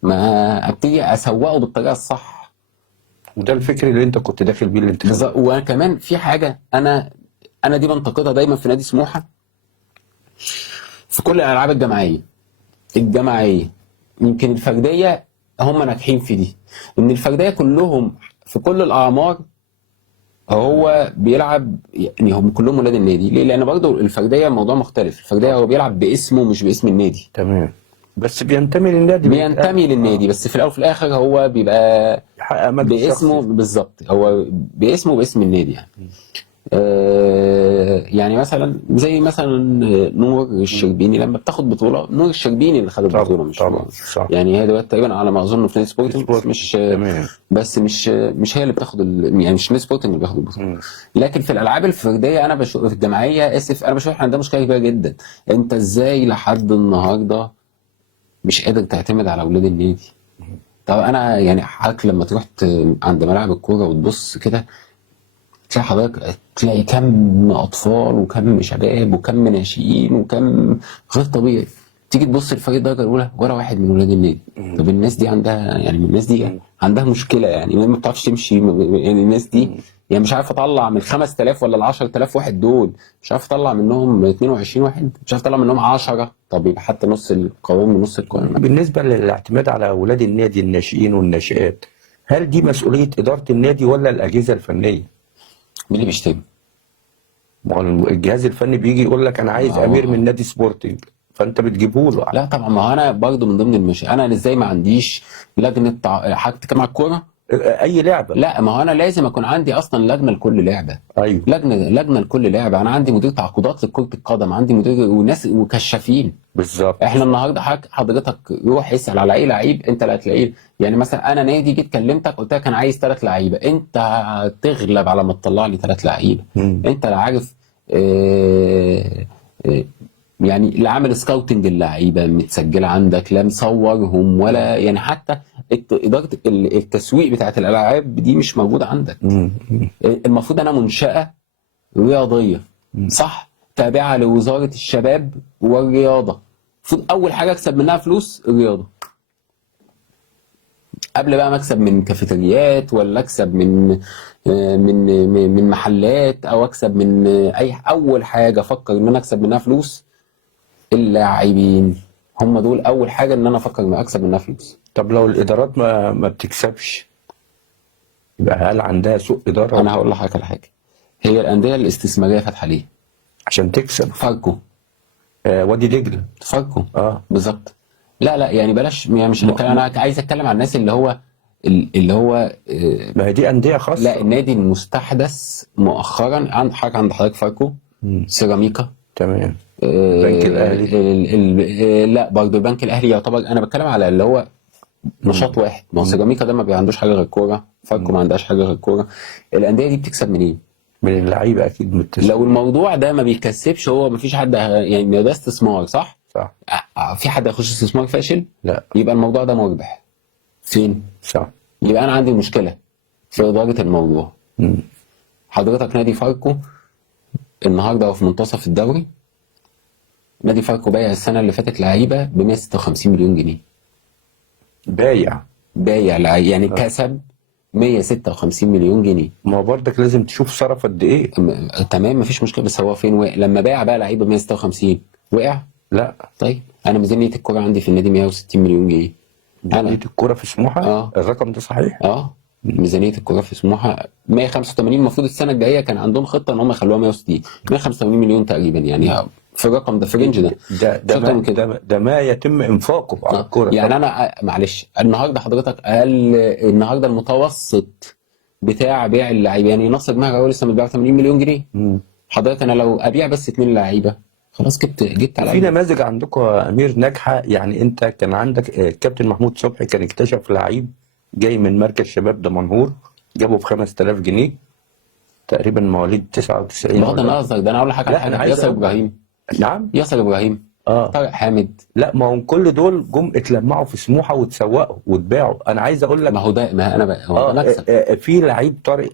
ما ابتدي اسوقه بالطريقه الصح. وده الفكر اللي انت كنت داخل بيه الانتخابات. وكمان في حاجه انا دي بنتقدها دايما في نادي سموحه في كل الالعاب الجماعيه. يمكن الفرديه هم ناجحين في دي، ان الفرديه كلهم في كل الاعمار هو بيلعب، يعني هم كلهم ولاد النادي. ليه؟ لان برضه الفرديه موضوع مختلف. الفرديه هو بيلعب باسمه مش باسم النادي. تمام. بس بينتمي للنادي. بس في الاول وفي الاخر هو بيبقى باسمه بالظبط، هو باسمه باسم النادي يعني. يعني مثلا زي مثلا نور الشربيني لما بتاخد بطوله، نور الشربيني اللي خد البطوله مش طبعا صح. يعني هي دلوقتي تقريبا على ما اظن في نادي سبورتنج، مش بس مش هي اللي بتاخد يعني مش نادي سبورتنج اللي بياخد البطوله. لكن في الالعاب الفرديه انا بشوف، في الجماعيه انا بشوف احنا عندنا مشكله كبيره جدا. انت ازاي لحد النهارده مش قادر تعتمد على اولاد النادي؟ طب انا يعني حضرتك لما تروح عند ملاعب الكوره وتبص كده تلاقي حضرتك تلاقي كم اطفال وكم شباب وكم ناشئين وكم غير طبيعي. تيجي تبص الفريق الدرجه الاولى ولا واحد من ولاد النادي. طب الناس دي عندها، يعني الناس دي عندها مشكله، يعني ما بتعرفش تمشي. يعني الناس دي يعني مش عارف اطلع من 5000 ولا ال 10000 واحد دول، مش عارف اطلع منهم 22 واحد، مش عارف اطلع منهم 10. طب يبقى حتى نص القوام ونص القوام. بالنسبه للاعتماد على اولاد النادي الناشئين والناشئات، هل دي مسؤوليه اداره النادي ولا الاجهزه الفنيه؟ مين اللي بيشتغل؟ ما هو الجهاز الفني بيجي يقول لك انا عايز امير من نادي سبورتنج، فانت بتجيبه له. لا طبعا، ما هو انا برضه من ضمن انا ازاي ما عنديش لجنه هتتكلم على الكوره اي لعبه؟ لا، ما هو انا لازم اكون عندي اصلا لجنه لكل لعبه. ايوه، لجنه لكل لعبه. انا عندي مدير تعاقدات لكره القدم، عندي مدير وناس وكشافين. بالظبط. احنا النهارده حضرتك روح اسال على اي لعيب انت اللي هتلاقيه. يعني مثلا انا نادي جيت كلمتك قلت لك انا عايز 3 لعيبه، انت هتغلب على ما تطلع لي 3 لعيبه. انت لا عارف يعني لا عامل سكاوتنج اللعيبه متسجله عندك، لا مصورهم، ولا يعني حتى اداره التسويق بتاعت الالعاب دي مش موجوده عندك. المفروض انا منشاه رياضيه صح، تابعه لوزاره الشباب والرياضه. المفروض اول حاجه اكسب منها فلوس الرياضه، قبل بقى ما اكسب من كافيتريات ولا اكسب من محلات او اكسب من اول حاجه افكر ان انا اكسب منها فلوس اللاعبين. هم دول اول حاجه ان انا افكر ان اكسب منها فلوس. طب لو الادارات ما بتكسبش، يبقى هل عندها سوء اداره؟ انا هقول لحضرتك على حاجه، هي الانديه الاستثماريه فاتحه ليه؟ عشان تكسب. فاركو، وادي دجله، فاركو بالظبط. لا يعني بلاش، يعني مش انا عايز اتكلم عن الناس اللي هو ما هي دي انديه خاصه. لا النادي المستحدث مؤخرا عند حضرتك فاركو، سيراميكا، تمام. البنك الاهلي لا برضه البنك الاهلي يعتبر، انا بتكلم على اللي هو نشاط واحد. ما هو سيراميكا ده ما عندوش حاجه غير الكوره، فاركو ما عندهاش حاجه غير الكوره. الانديه دي بتكسب منين؟ من اللعيبه اكيد، من التسويق. لو الموضوع ده ما بيكسبش، هو ما فيش حد يعني ده استثمار صح؟ صح. في حد هيخش استثمار فاشل؟ لا. يبقى الموضوع ده مربح فين؟ صح. يبقى انا عندي مشكله في اداره الموضوع. حضرتك نادي فاركو النهارده هو في منتصف الدوري، نادي فاركو بايع السنه اللي فاتت لعيبه ب 156 مليون جنيه. بايع لعيبه يعني كسب 156 مليون جنيه. ما هو برضك لازم تشوف صرف قد ايه. تمام مفيش مشكله، بس هو فين وقع؟ لما باع بقى لعيبه ب 156 وقع؟ لا. طيب انا ميزانيه الكوره عندي في النادي 160 مليون جنيه. ميزانيه الكوره في سموحه الرقم ده صحيح؟ ميزانيه الكوره في سموحه 185. المفروض السنه الجايه كان عندهم خطه ان هم يخلوها 160 185 مليون تقريبا، يعني في الرقم ده، في الرينج ده ما يتم انفاقه على الكوره. يعني انا معلش النهارده حضرتك اقل، النهارده المتوسط بتاع بيع اللعيبه يعني نصر مهري لسه متباع 80 مليون جنيه. حضرتك انا لو ابيع بس 2 لعيبه خلاص جبت على في نماذج عندكم يا امير ناجحه. يعني انت كان عندك الكابتن محمود صبحي كان اكتشف لعيب جاي من مركز شباب دمنهور، جابه ب 5000 جنيه تقريبا، مواليد 99. بغض النظر ده انا اقول لك على حاجه، ياسر ابراهيم. نعم ياسر ابراهيم، طارق حامد. لا ما هم كل دول جم اتلمعوا في سموحه واتسوقوا واتباعوا. انا عايز اقول لك ما هو ده، ما انا بقى هو ده مكسب. في لعيب طارق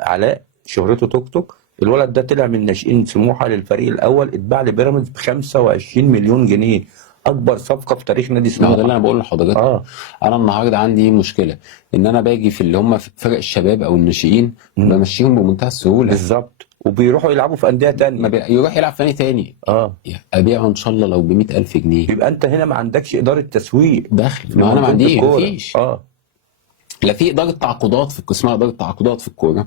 علاء شهرته توك توك، الولد ده طلع من ناشئين سموحه للفريق الاول، اتباع لبيراميدز ب 25 مليون جنيه، اكبر صفقه في تاريخ نادي سموحه. ده اللي انا بقول لحضرتك. انا النهارده عندي مشكله ان انا باجي في اللي هم فرق الشباب او الناشئين بمشيهم بمنتهى السهوله. بالظبط، وبيروحوا يلعبوا في انديه ثانيه. يروح يلعب في نادي ثاني. ابيعه ان شاء الله لو ب 100,000 جنيه. يبقى انت هنا ما عندكش اداره تسويق دخل. ما انا ما عنديش، مفيش. لا في اداره تعاقدات في اسمها اداره تعاقدات في الكوره،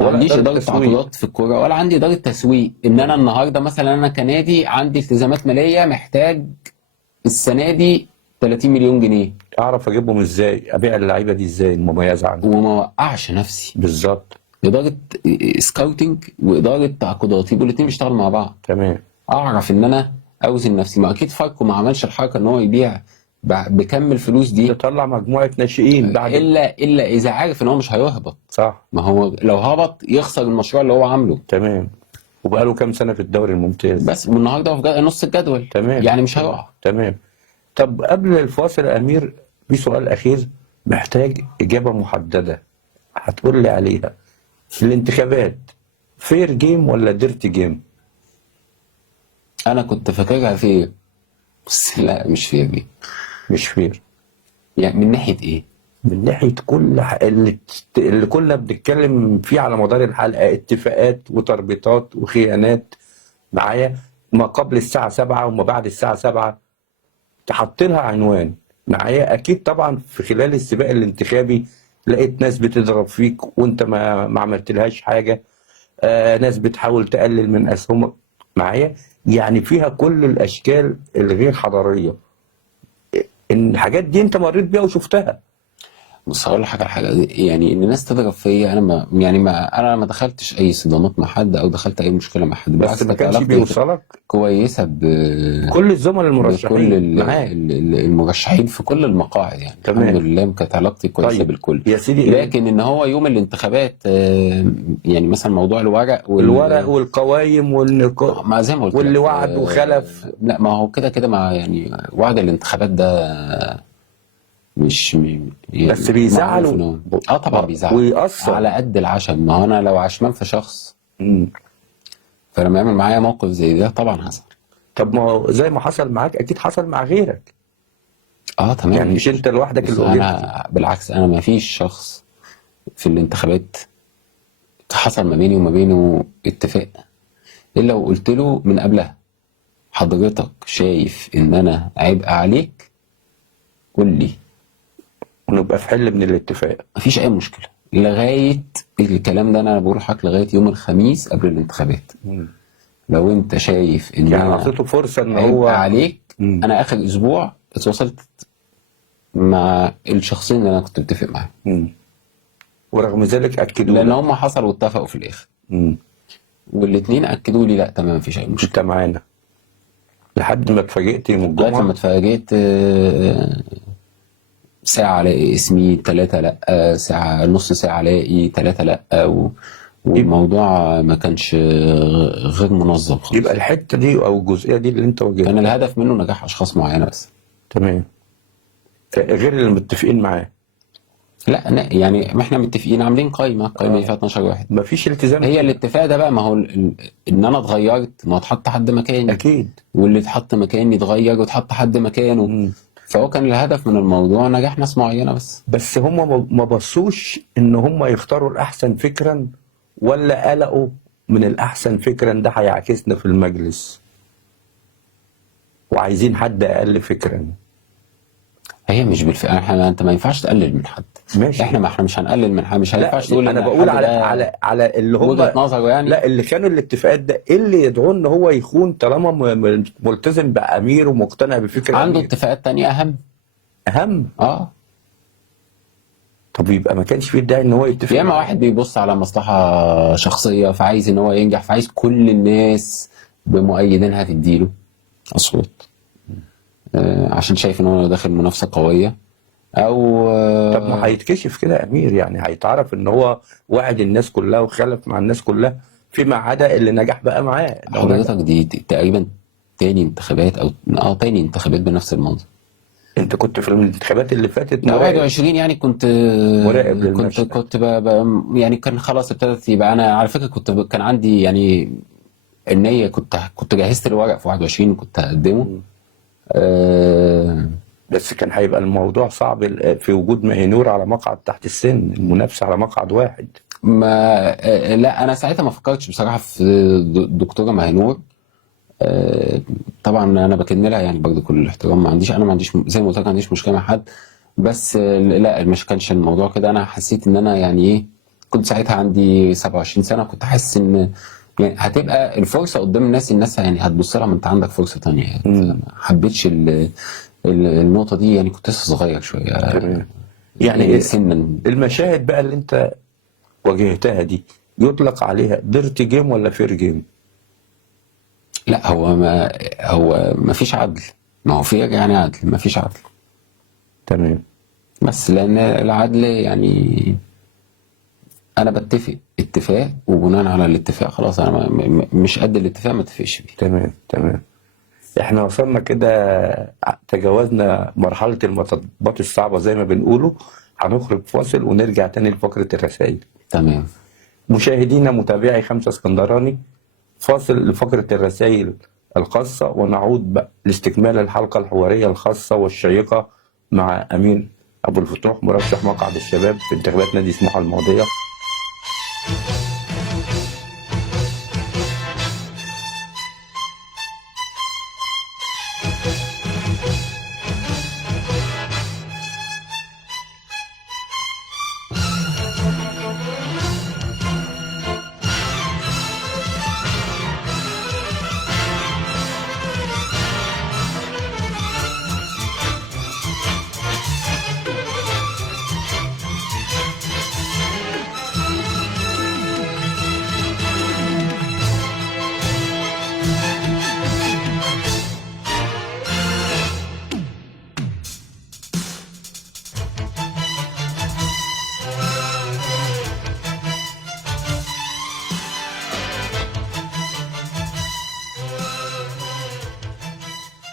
ما عنديش اداره تعاقدات في الكوره، ولا عندي اداره تسويق. ان انا النهارده مثلا انا كنادي عندي التزامات ماليه، محتاج السنه دي 30 مليون جنيه. اعرف اجيبهم ازاي؟ ابيع اللعيبه دي ازاي المميزه عندي وما اوقعش نفسي. بالظبط. اداره سكاوتنج واداره تعاقدات يبقوا الاثنين بيشتغلوا مع بعض. تمام. اعرف ان انا اوزن نفسي. ما اكيد فاركو ما عملش الحركه ان هو يبيع بكم الفلوس دي تطلع مجموعه ناشئين بعد الا اذا عارف ان هو مش هيهبط. صح. ما هو لو هبط يخسر المشروع اللي هو عامله. تمام. وبقاله كام سنه في الدوري الممتاز بس والنهارده هو في نص الجدول. تمام. يعني مش هيقع. تمام. طب قبل الفاصل يا امير في سؤال اخير محتاج اجابه محدده هتقول لي عليها. الانتخابات فير جيم ولا ديرتي جيم؟ انا كنت فاكرها فير، بس لا مش فير جيم. مش فير يعني من ناحيه ايه؟ من ناحيه كل اللي كنا بنتكلم فيه على مدار الحلقه، اتفاقات وتربيطات وخيانات معايا، ما قبل الساعه 7 وما بعد الساعه 7. تحط لها عنوان معايا. اكيد طبعا في خلال السباق الانتخابي لقيت ناس بتضرب فيك وانت ما عملتلهاش حاجه، ناس بتحاول تقلل من اسهمك معايا، يعني فيها كل الاشكال الغير حضاريه. ان الحاجات دي انت مريت بيها وشفتها. بص هقول لك على حاجه، يعني ان الناس تضرب فيا، انا ما دخلتش اي صدامات مع حد او دخلت اي مشكله مع حد، بس ما كانش بيوصلك كويسه كل الزملاء المرشحين كل المرشحين في كل المقاعد يعني. تمام. الحمد لله كانت علاقتي كويسه طيب. بالكل يا سيدي. لكن ان هو يوم الانتخابات يعني مثلا موضوع الورق والقوايم والنقاط ما زي ما قلت واللي وعد وخلف. لا ما هو كده مع يعني وعد الانتخابات ده مش يعني بس بيزعلوا. طبعا بيزعلوا ويأثر على قد العشم. ما هو انا لو عشمان في شخص فلما يعمل معايا موقف زي ده طبعا هزعل. طب ما هو زي ما حصل معاك اكيد حصل مع غيرك. تمام. يعني مش انت لوحدك اللي انا بالعكس، انا ما فيش شخص في الانتخابات حصل ما بيني وما بينه اتفاق الا وقلت له من قبلها حضرتك شايف ان انا عبء عليك قول لي ونبقى في حل من الاتفاق. مفيش اي مشكله لغايه الكلام ده. انا بقول لحضرتك لغايه يوم الخميس قبل الانتخابات. لو انت شايف ان يعني انا اعطيته فرصه ان هو عليك. انا اخر اسبوع اتواصلت مع الشخصين اللي انا كنت متفق معاهم، ورغم ذلك اكدوا لان هم حصلوا واتفقوا في الاخر. والاثنين اكدوا لي لا تمام مفيش اي مشكله. انت معانا لحد ما اتفاجئت يوم لغايه لما الجمعه. اتفاجئت ساعه الاقي اسمي، 3 لا، ساعه نص ساعه الاقي 3 لا، والموضوع ما كانش غير منظم خالص. يبقى الحته دي او الجزئيه دي اللي انت كان واجهتها الهدف منه نجاح اشخاص معينه بس. تمام، غير اللي متفقين معاه. لا يعني ما احنا متفقين عاملين قايمه دي فيها 12 واحد. مفيش التزام هي فيه. الاتفاق ده بقى، ما هو ان انا اتغيرت، ما هو اتحط حد مكاني اكيد. واللي اتحط مكاني اتغير واتحط حد مكانه. فهو كان الهدف من الموضوع نجاح ناس معينه بس. بس هم ما بصوش ان هم يختاروا الاحسن فكرا، ولا قلقوا من الاحسن فكرا ده هيعكسنا في المجلس وعايزين حد اقل فكرا. هي مش بالفعل، انت ما ينفعش تقلل من حد. ماشي. احنا مش هنقلل من حد، مش لا هينفعش تقول انا ان بقول الحد على ده على اللي هم وجهة نظره يعني. لا اللي كانوا الاتفاقات ده، ايه اللي يدعوه ان هو يخون طالما ملتزم بامير ومقتنع بفكر عنده امير؟ اتفاقات تانية اهم. طب يبقى ما كانش فيه داعي ان هو يتفق. ياما واحد بيبص على مصلحة شخصية، فعايز ان هو ينجح، فعايز كل الناس بمؤيدينها تديله اصوات، عشان شايف ان هو داخل منافسة قوية، او طب ما هيتكشف كده يا امير، يعني هيتعرف ان هو وعد الناس كلها وخلف مع الناس كلها فيما عدا اللي نجح بقى معاه. حضرتك دي تقريبا تاني انتخابات او تاني انتخابات بنفس المنظر. انت كنت في الانتخابات اللي فاتت 21 يعني كنت مراقب كنت للمشهد. كنت يعني كان خلاص ابتدت يبقى انا على فكرة كان عندي يعني النية، كنت جهزت الورق في 21 وكنت هقدمه. بس كان هيبقى الموضوع صعب في وجود مهنور على مقعد تحت السن، المنافسة على مقعد واحد. ما لا انا ساعتها ما فكرتش بصراحة في دكتورة مهنور. طبعا انا بكن لها يعني برضه كل الاحترام، ما عنديش زي ما قلت لك ما عنديش مشكلة مع حد، بس لا مش كانش الموضوع كده. انا حسيت ان انا يعني ايه، كنت ساعتها عندي 27 سنة، كنت حاسس ان يعني هتبقى الفرصة قدام الناس يعني هتبص لها، ما انت عندك فرصة تانية يعني. ما حبيتش النقطة دي يعني، كنت لسه صغير شوية يعني سنا. المشاهد بقى اللي انت واجهتها دي يطلق عليها ديرت جيم ولا فير جيم؟ لا هو ما فيش عدل، ما هو في يعني عدل، ما فيش عدل. تمام. بس لان العدل يعني انا بتفق اتفاق، وبناء على الاتفاق خلاص انا مش قد الاتفاق ما اتفقش بيه. تمام. احنا وصلنا كده، تجاوزنا مرحلة المطبات الصعبة زي ما بنقوله. هنخرج فاصل ونرجع تاني لفقرة الرسائل. تمام. مشاهدينا متابعي 5 اسكندراني، فاصل لفقرة الرسائل الخاصة، ونعود بقى لاستكمال الحلقة الحوارية الخاصة والشيقة مع أمين أبو الفتوح، مرشح مقعد الشباب في انتخابات نادي سموحة الماضية.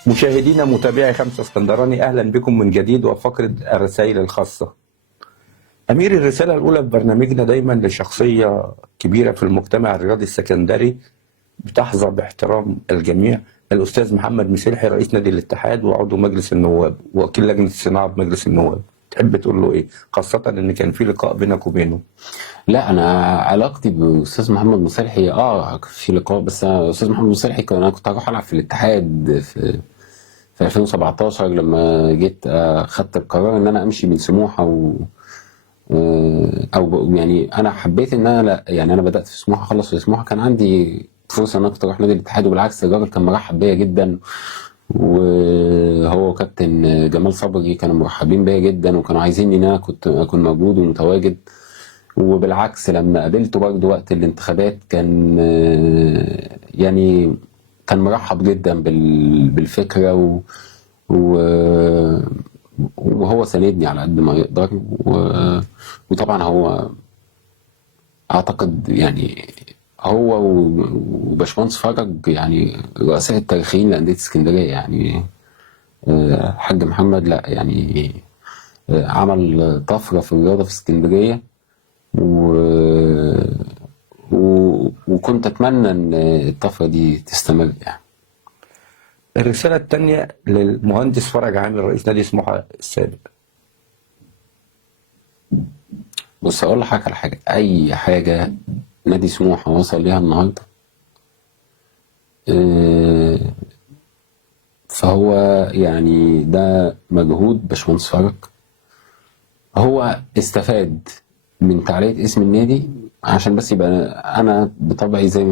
مشاهدينا متابعي 5 اسكندراني، أهلا بكم من جديد وفقرة الرسائل الخاصة. أمير، الرسالة الأولى في برنامجنا دايما لشخصية كبيرة في المجتمع الرياضي السكندري بتحظى باحترام الجميع، الأستاذ محمد مسلحي، رئيس نادي الاتحاد وعضو مجلس النواب ووكيل لجنة الصناعة بمجلس النواب. تحب تقول له إيه؟ خاصة إن كان في لقاء بينك وبينه. لا انا علاقتي باستاذ محمد مصلحي في لقاء، بس استاذ محمد مصلحي انا كنت هروح العب في الاتحاد في 2017 لما جيت خدت القرار ان انا امشي من سموحه او يعني انا حبيت ان انا لا يعني انا بدات في سموحه، اخلص في سموحه، كان عندي فرصه ان انا كنت اروح نادي الاتحاد، وبالعكس الراجل كان مرحب بيا جدا، وهو كابتن جمال صبري كانوا مرحبين بيا جدا، وكانوا عايزين ان انا كنت اكون موجود ومتواجد. وبالعكس لما قابلته برضه وقت الانتخابات كان يعني كان مرحب جدا بالفكرة و- وهو ساندني على قد ما يقدر وطبعا هو اعتقد يعني هو وباشمهندس فرج يعني رؤساء التاريخيين لانديه اسكندريه يعني حاج محمد لا يعني عمل طفره في الرياضه في اسكندريه و... وكنت اتمنى ان الطفره دي تستمر يعني. الرسالة الثانية للمهندس فرج عامر رئيس نادي سموحة السابق. بص اقول لحضرتك على حاجه، اي حاجه نادي سموحه وصل ليها النهارده فهو يعني ده مجهود باشمهندس فرج. هو استفاد من تعليق اسم النادي عشان بس يبقى انا بطبعي زي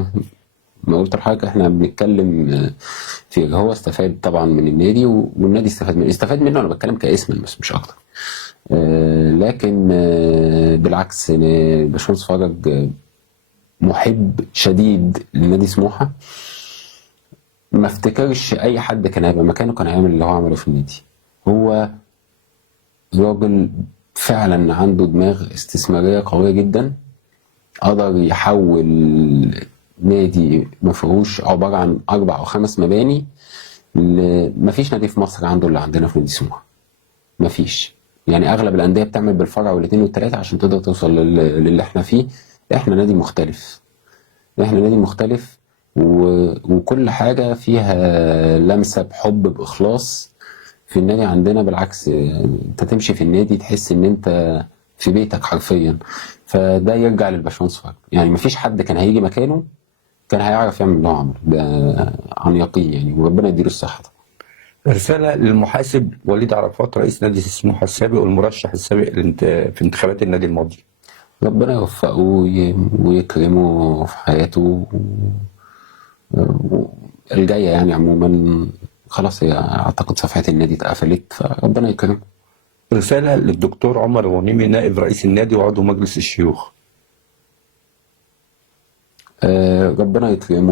ما قلت لحضرتك احنا بنتكلم في هو استفاد طبعا من النادي والنادي استفاد منه، انا بتكلم كاسم بس مش اكتر. لكن بالعكس باشمهندس فرج محب شديد لنادي سموحه. ما افتكرش اي حد كان هيبقى مكانه كان هيعمل اللي هو عمله في النادي. هو راجل فعلا عنده دماغ استثمارية قوية جدا، قدر يحول نادي مفيهوش عبارة عن 4 أو 5 مباني مفيش نادي في مصر عنده اللي عندنا في نادي سموحة. مفيش يعني أغلب الأندية بتعمل بالفرع والاثنين والثلاثة عشان تقدر توصل للي احنا فيه. احنا نادي مختلف، احنا نادي مختلف وكل حاجة فيها لمسة بحب بإخلاص في النادي عندنا. بالعكس انت تمشي في النادي تحس ان انت في بيتك حرفيا. فده يرجع للباشمهندس فرج، يعني مفيش حد كان هيجي مكانه كان هيعرف يعمل اللي هو عمله ده عن يقين يعني، وربنا يديله الصحة طبعا. رسالة للمحاسب وليد عرفات رئيس نادي سموحة السابق والمرشح السابق في انتخابات النادي الماضي. ربنا يوفقه ويكرمه في حياته الجاية يعني. عموما خلاص هي اعتقد صفحة النادي اتقفلت فربنا يكرمه. رسالة للدكتور عمر الغنيمي نائب رئيس النادي وعضو مجلس الشيوخ. ربنا يكرمه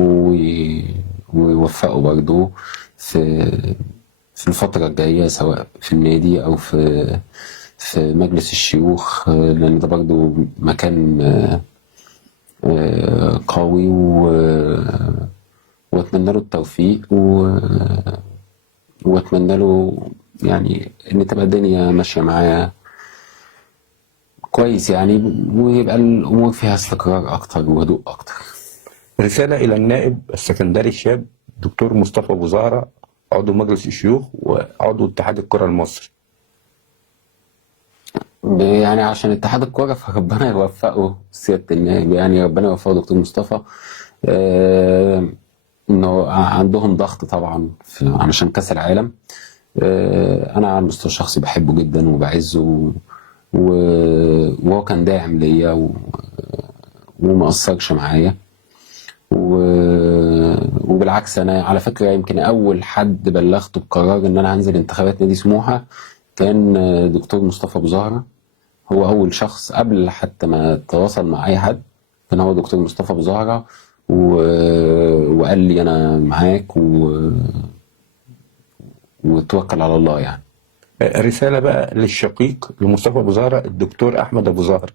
ويوفقه برضه في الفترة الجاية سواء في النادي أو في مجلس الشيوخ، لأن ده برضه مكان قوي وأتمنى له التوفيق وأتمنى له يعني إن تبقى الدنيا ماشية معاه كويس يعني، ويبقى الأمور فيها استقرار أكتر وهدوء أكتر. رسالة إلى النائب السكندري الشاب دكتور مصطفى أبو زهرة عضو مجلس الشيوخ وعضو اتحاد الكرة المصري. يعني عشان اتحاد الكرة فربنا يوفقه سيادة النائب، يعني ربنا يوفقه دكتور مصطفى. انه عندهم ضغط طبعا علشان كأس العالم. انا على المستوى الشخصي بحبه جدا وبعزه وهو كان داعم ليا وما قصرش معايا وبالعكس انا على فكره يمكن اول حد بلغته بقرار ان انا هنزل انتخابات نادي سموحه كان دكتور مصطفى ابو زهره. هو اول شخص قبل حتى ما تواصل مع اي حد كان هو دكتور مصطفى ابو زهره وقال لي انا معاك وتوكل على الله يعني. رسالة بقى للشقيق لمصطفى أبو زهرة الدكتور أحمد أبو زهرة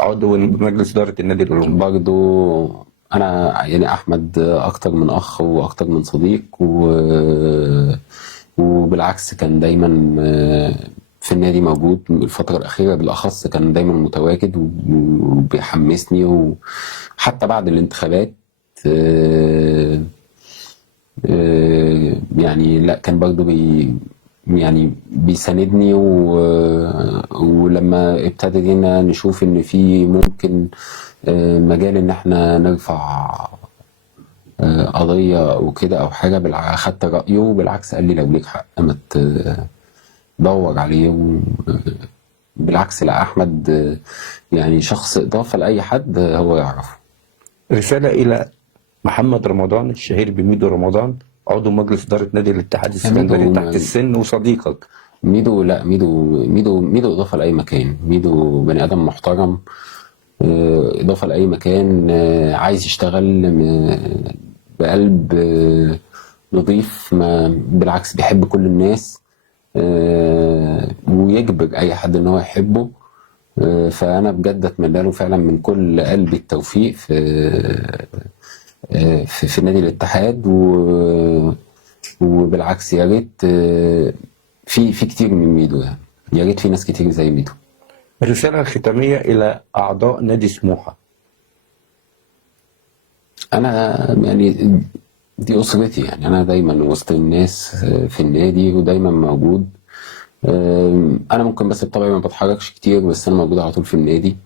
عضو مجلس إدارة النادي الأولمبي. برضو أنا يعني أحمد أكتر من أخ وأكتر من صديق وبالعكس كان دايما في النادي موجود الفترة الأخيرة بالأخص، كان دايما متواجد وبيحمسني وحتى بعد الانتخابات يعني لا كان برضو يعني بيساندني ولما ابتدينا نشوف ان في ممكن مجال ان احنا نرفع قضية او كده او حاجة خدت رأيه وبالعكس قال لي لو ليك حق ما تدور عليه. بالعكس لا احمد يعني شخص اضافة لاي حد هو يعرفه. رسالة الى محمد رمضان الشهير بميدو رمضان عضو مجلس إدارة نادي الاتحاد السكندري تحت السن وصديقك. ميدو لا ميدو إضافة لأي مكان. ميدو بني آدم محترم إضافة لأي مكان، عايز يشتغل بقلب نظيف، ما بالعكس بيحب كل الناس، ويجبر أي حد إن هو يحبه. فأنا بجد أتمنى له فعلا من كل قلبي التوفيق في نادي الاتحاد. وبالعكس يا ريت في كتير من ميدو، يعني يا ريت في ناس كتير زي ميدو. الرسالة الختامية إلى أعضاء نادي سموحة. أنا يعني دي أسرتي، يعني أنا دايما وسط الناس في النادي ودايما موجود. أنا ممكن بس بطبعي ما بتحركش كتير، بس أنا موجود على طول في النادي.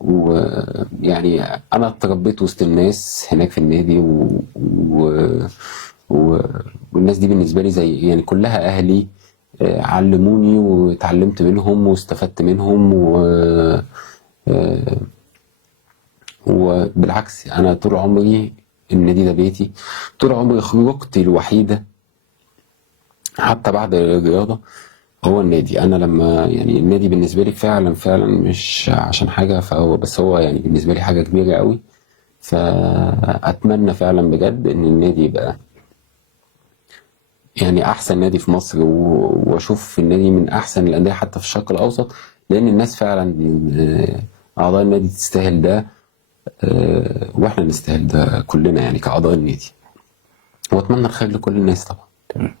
ويعني أنا اتربيت وسط الناس هناك في النادي، و... والناس دي بالنسبة لي زي يعني كلها أهلي، علموني واتعلمت منهم واستفدت منهم. وبالعكس أنا طول عمري النادي ده بيتي، طول عمري خروجتي الوحيدة حتى بعد الرياضة هو النادي. أنا لما يعني النادي بالنسبة لي فعلا فعلا مش عشان حاجة، فهو بس هو يعني بالنسبة لي حاجة كبيرة قوي. فأتمنى فعلا بجد إن النادي يبقى يعني أحسن نادي في مصر، وأشوف النادي من أحسن الأندية حتى في الشرق الأوسط، لأن الناس فعلا أعضاء النادي تستاهل ده، وإحنا نستاهل ده كلنا يعني كأعضاء النادي. وأتمنى الخير لكل الناس طبعا.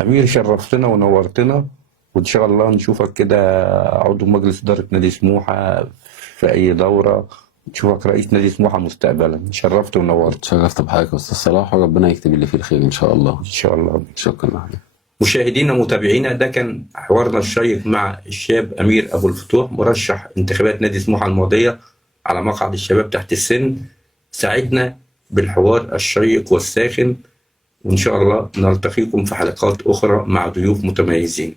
أمير، شرفتنا ونورتنا، وإن شاء الله نشوفك كده عضو مجلس إدارة نادي سموحة في أي دورة، نشوفك رئيس نادي سموحة مستقبلا. شرفت ونورت. اتشرفت بحضرتك يا أستاذ صلاح، وربنا يكتب اللي فيه الخير إن شاء الله. إن شاء الله. شكرا لحضرتك. مشاهدينا ومتابعينا، ده كان حوارنا الشيق مع الشاب أمير أبو الفتوح، مرشح انتخابات نادي سموحة الماضية على مقعد الشباب تحت السن. سعدنا بالحوار الشيق والساخن، وإن شاء الله نلتقيكم في حلقات أخرى مع ضيوف متميزين.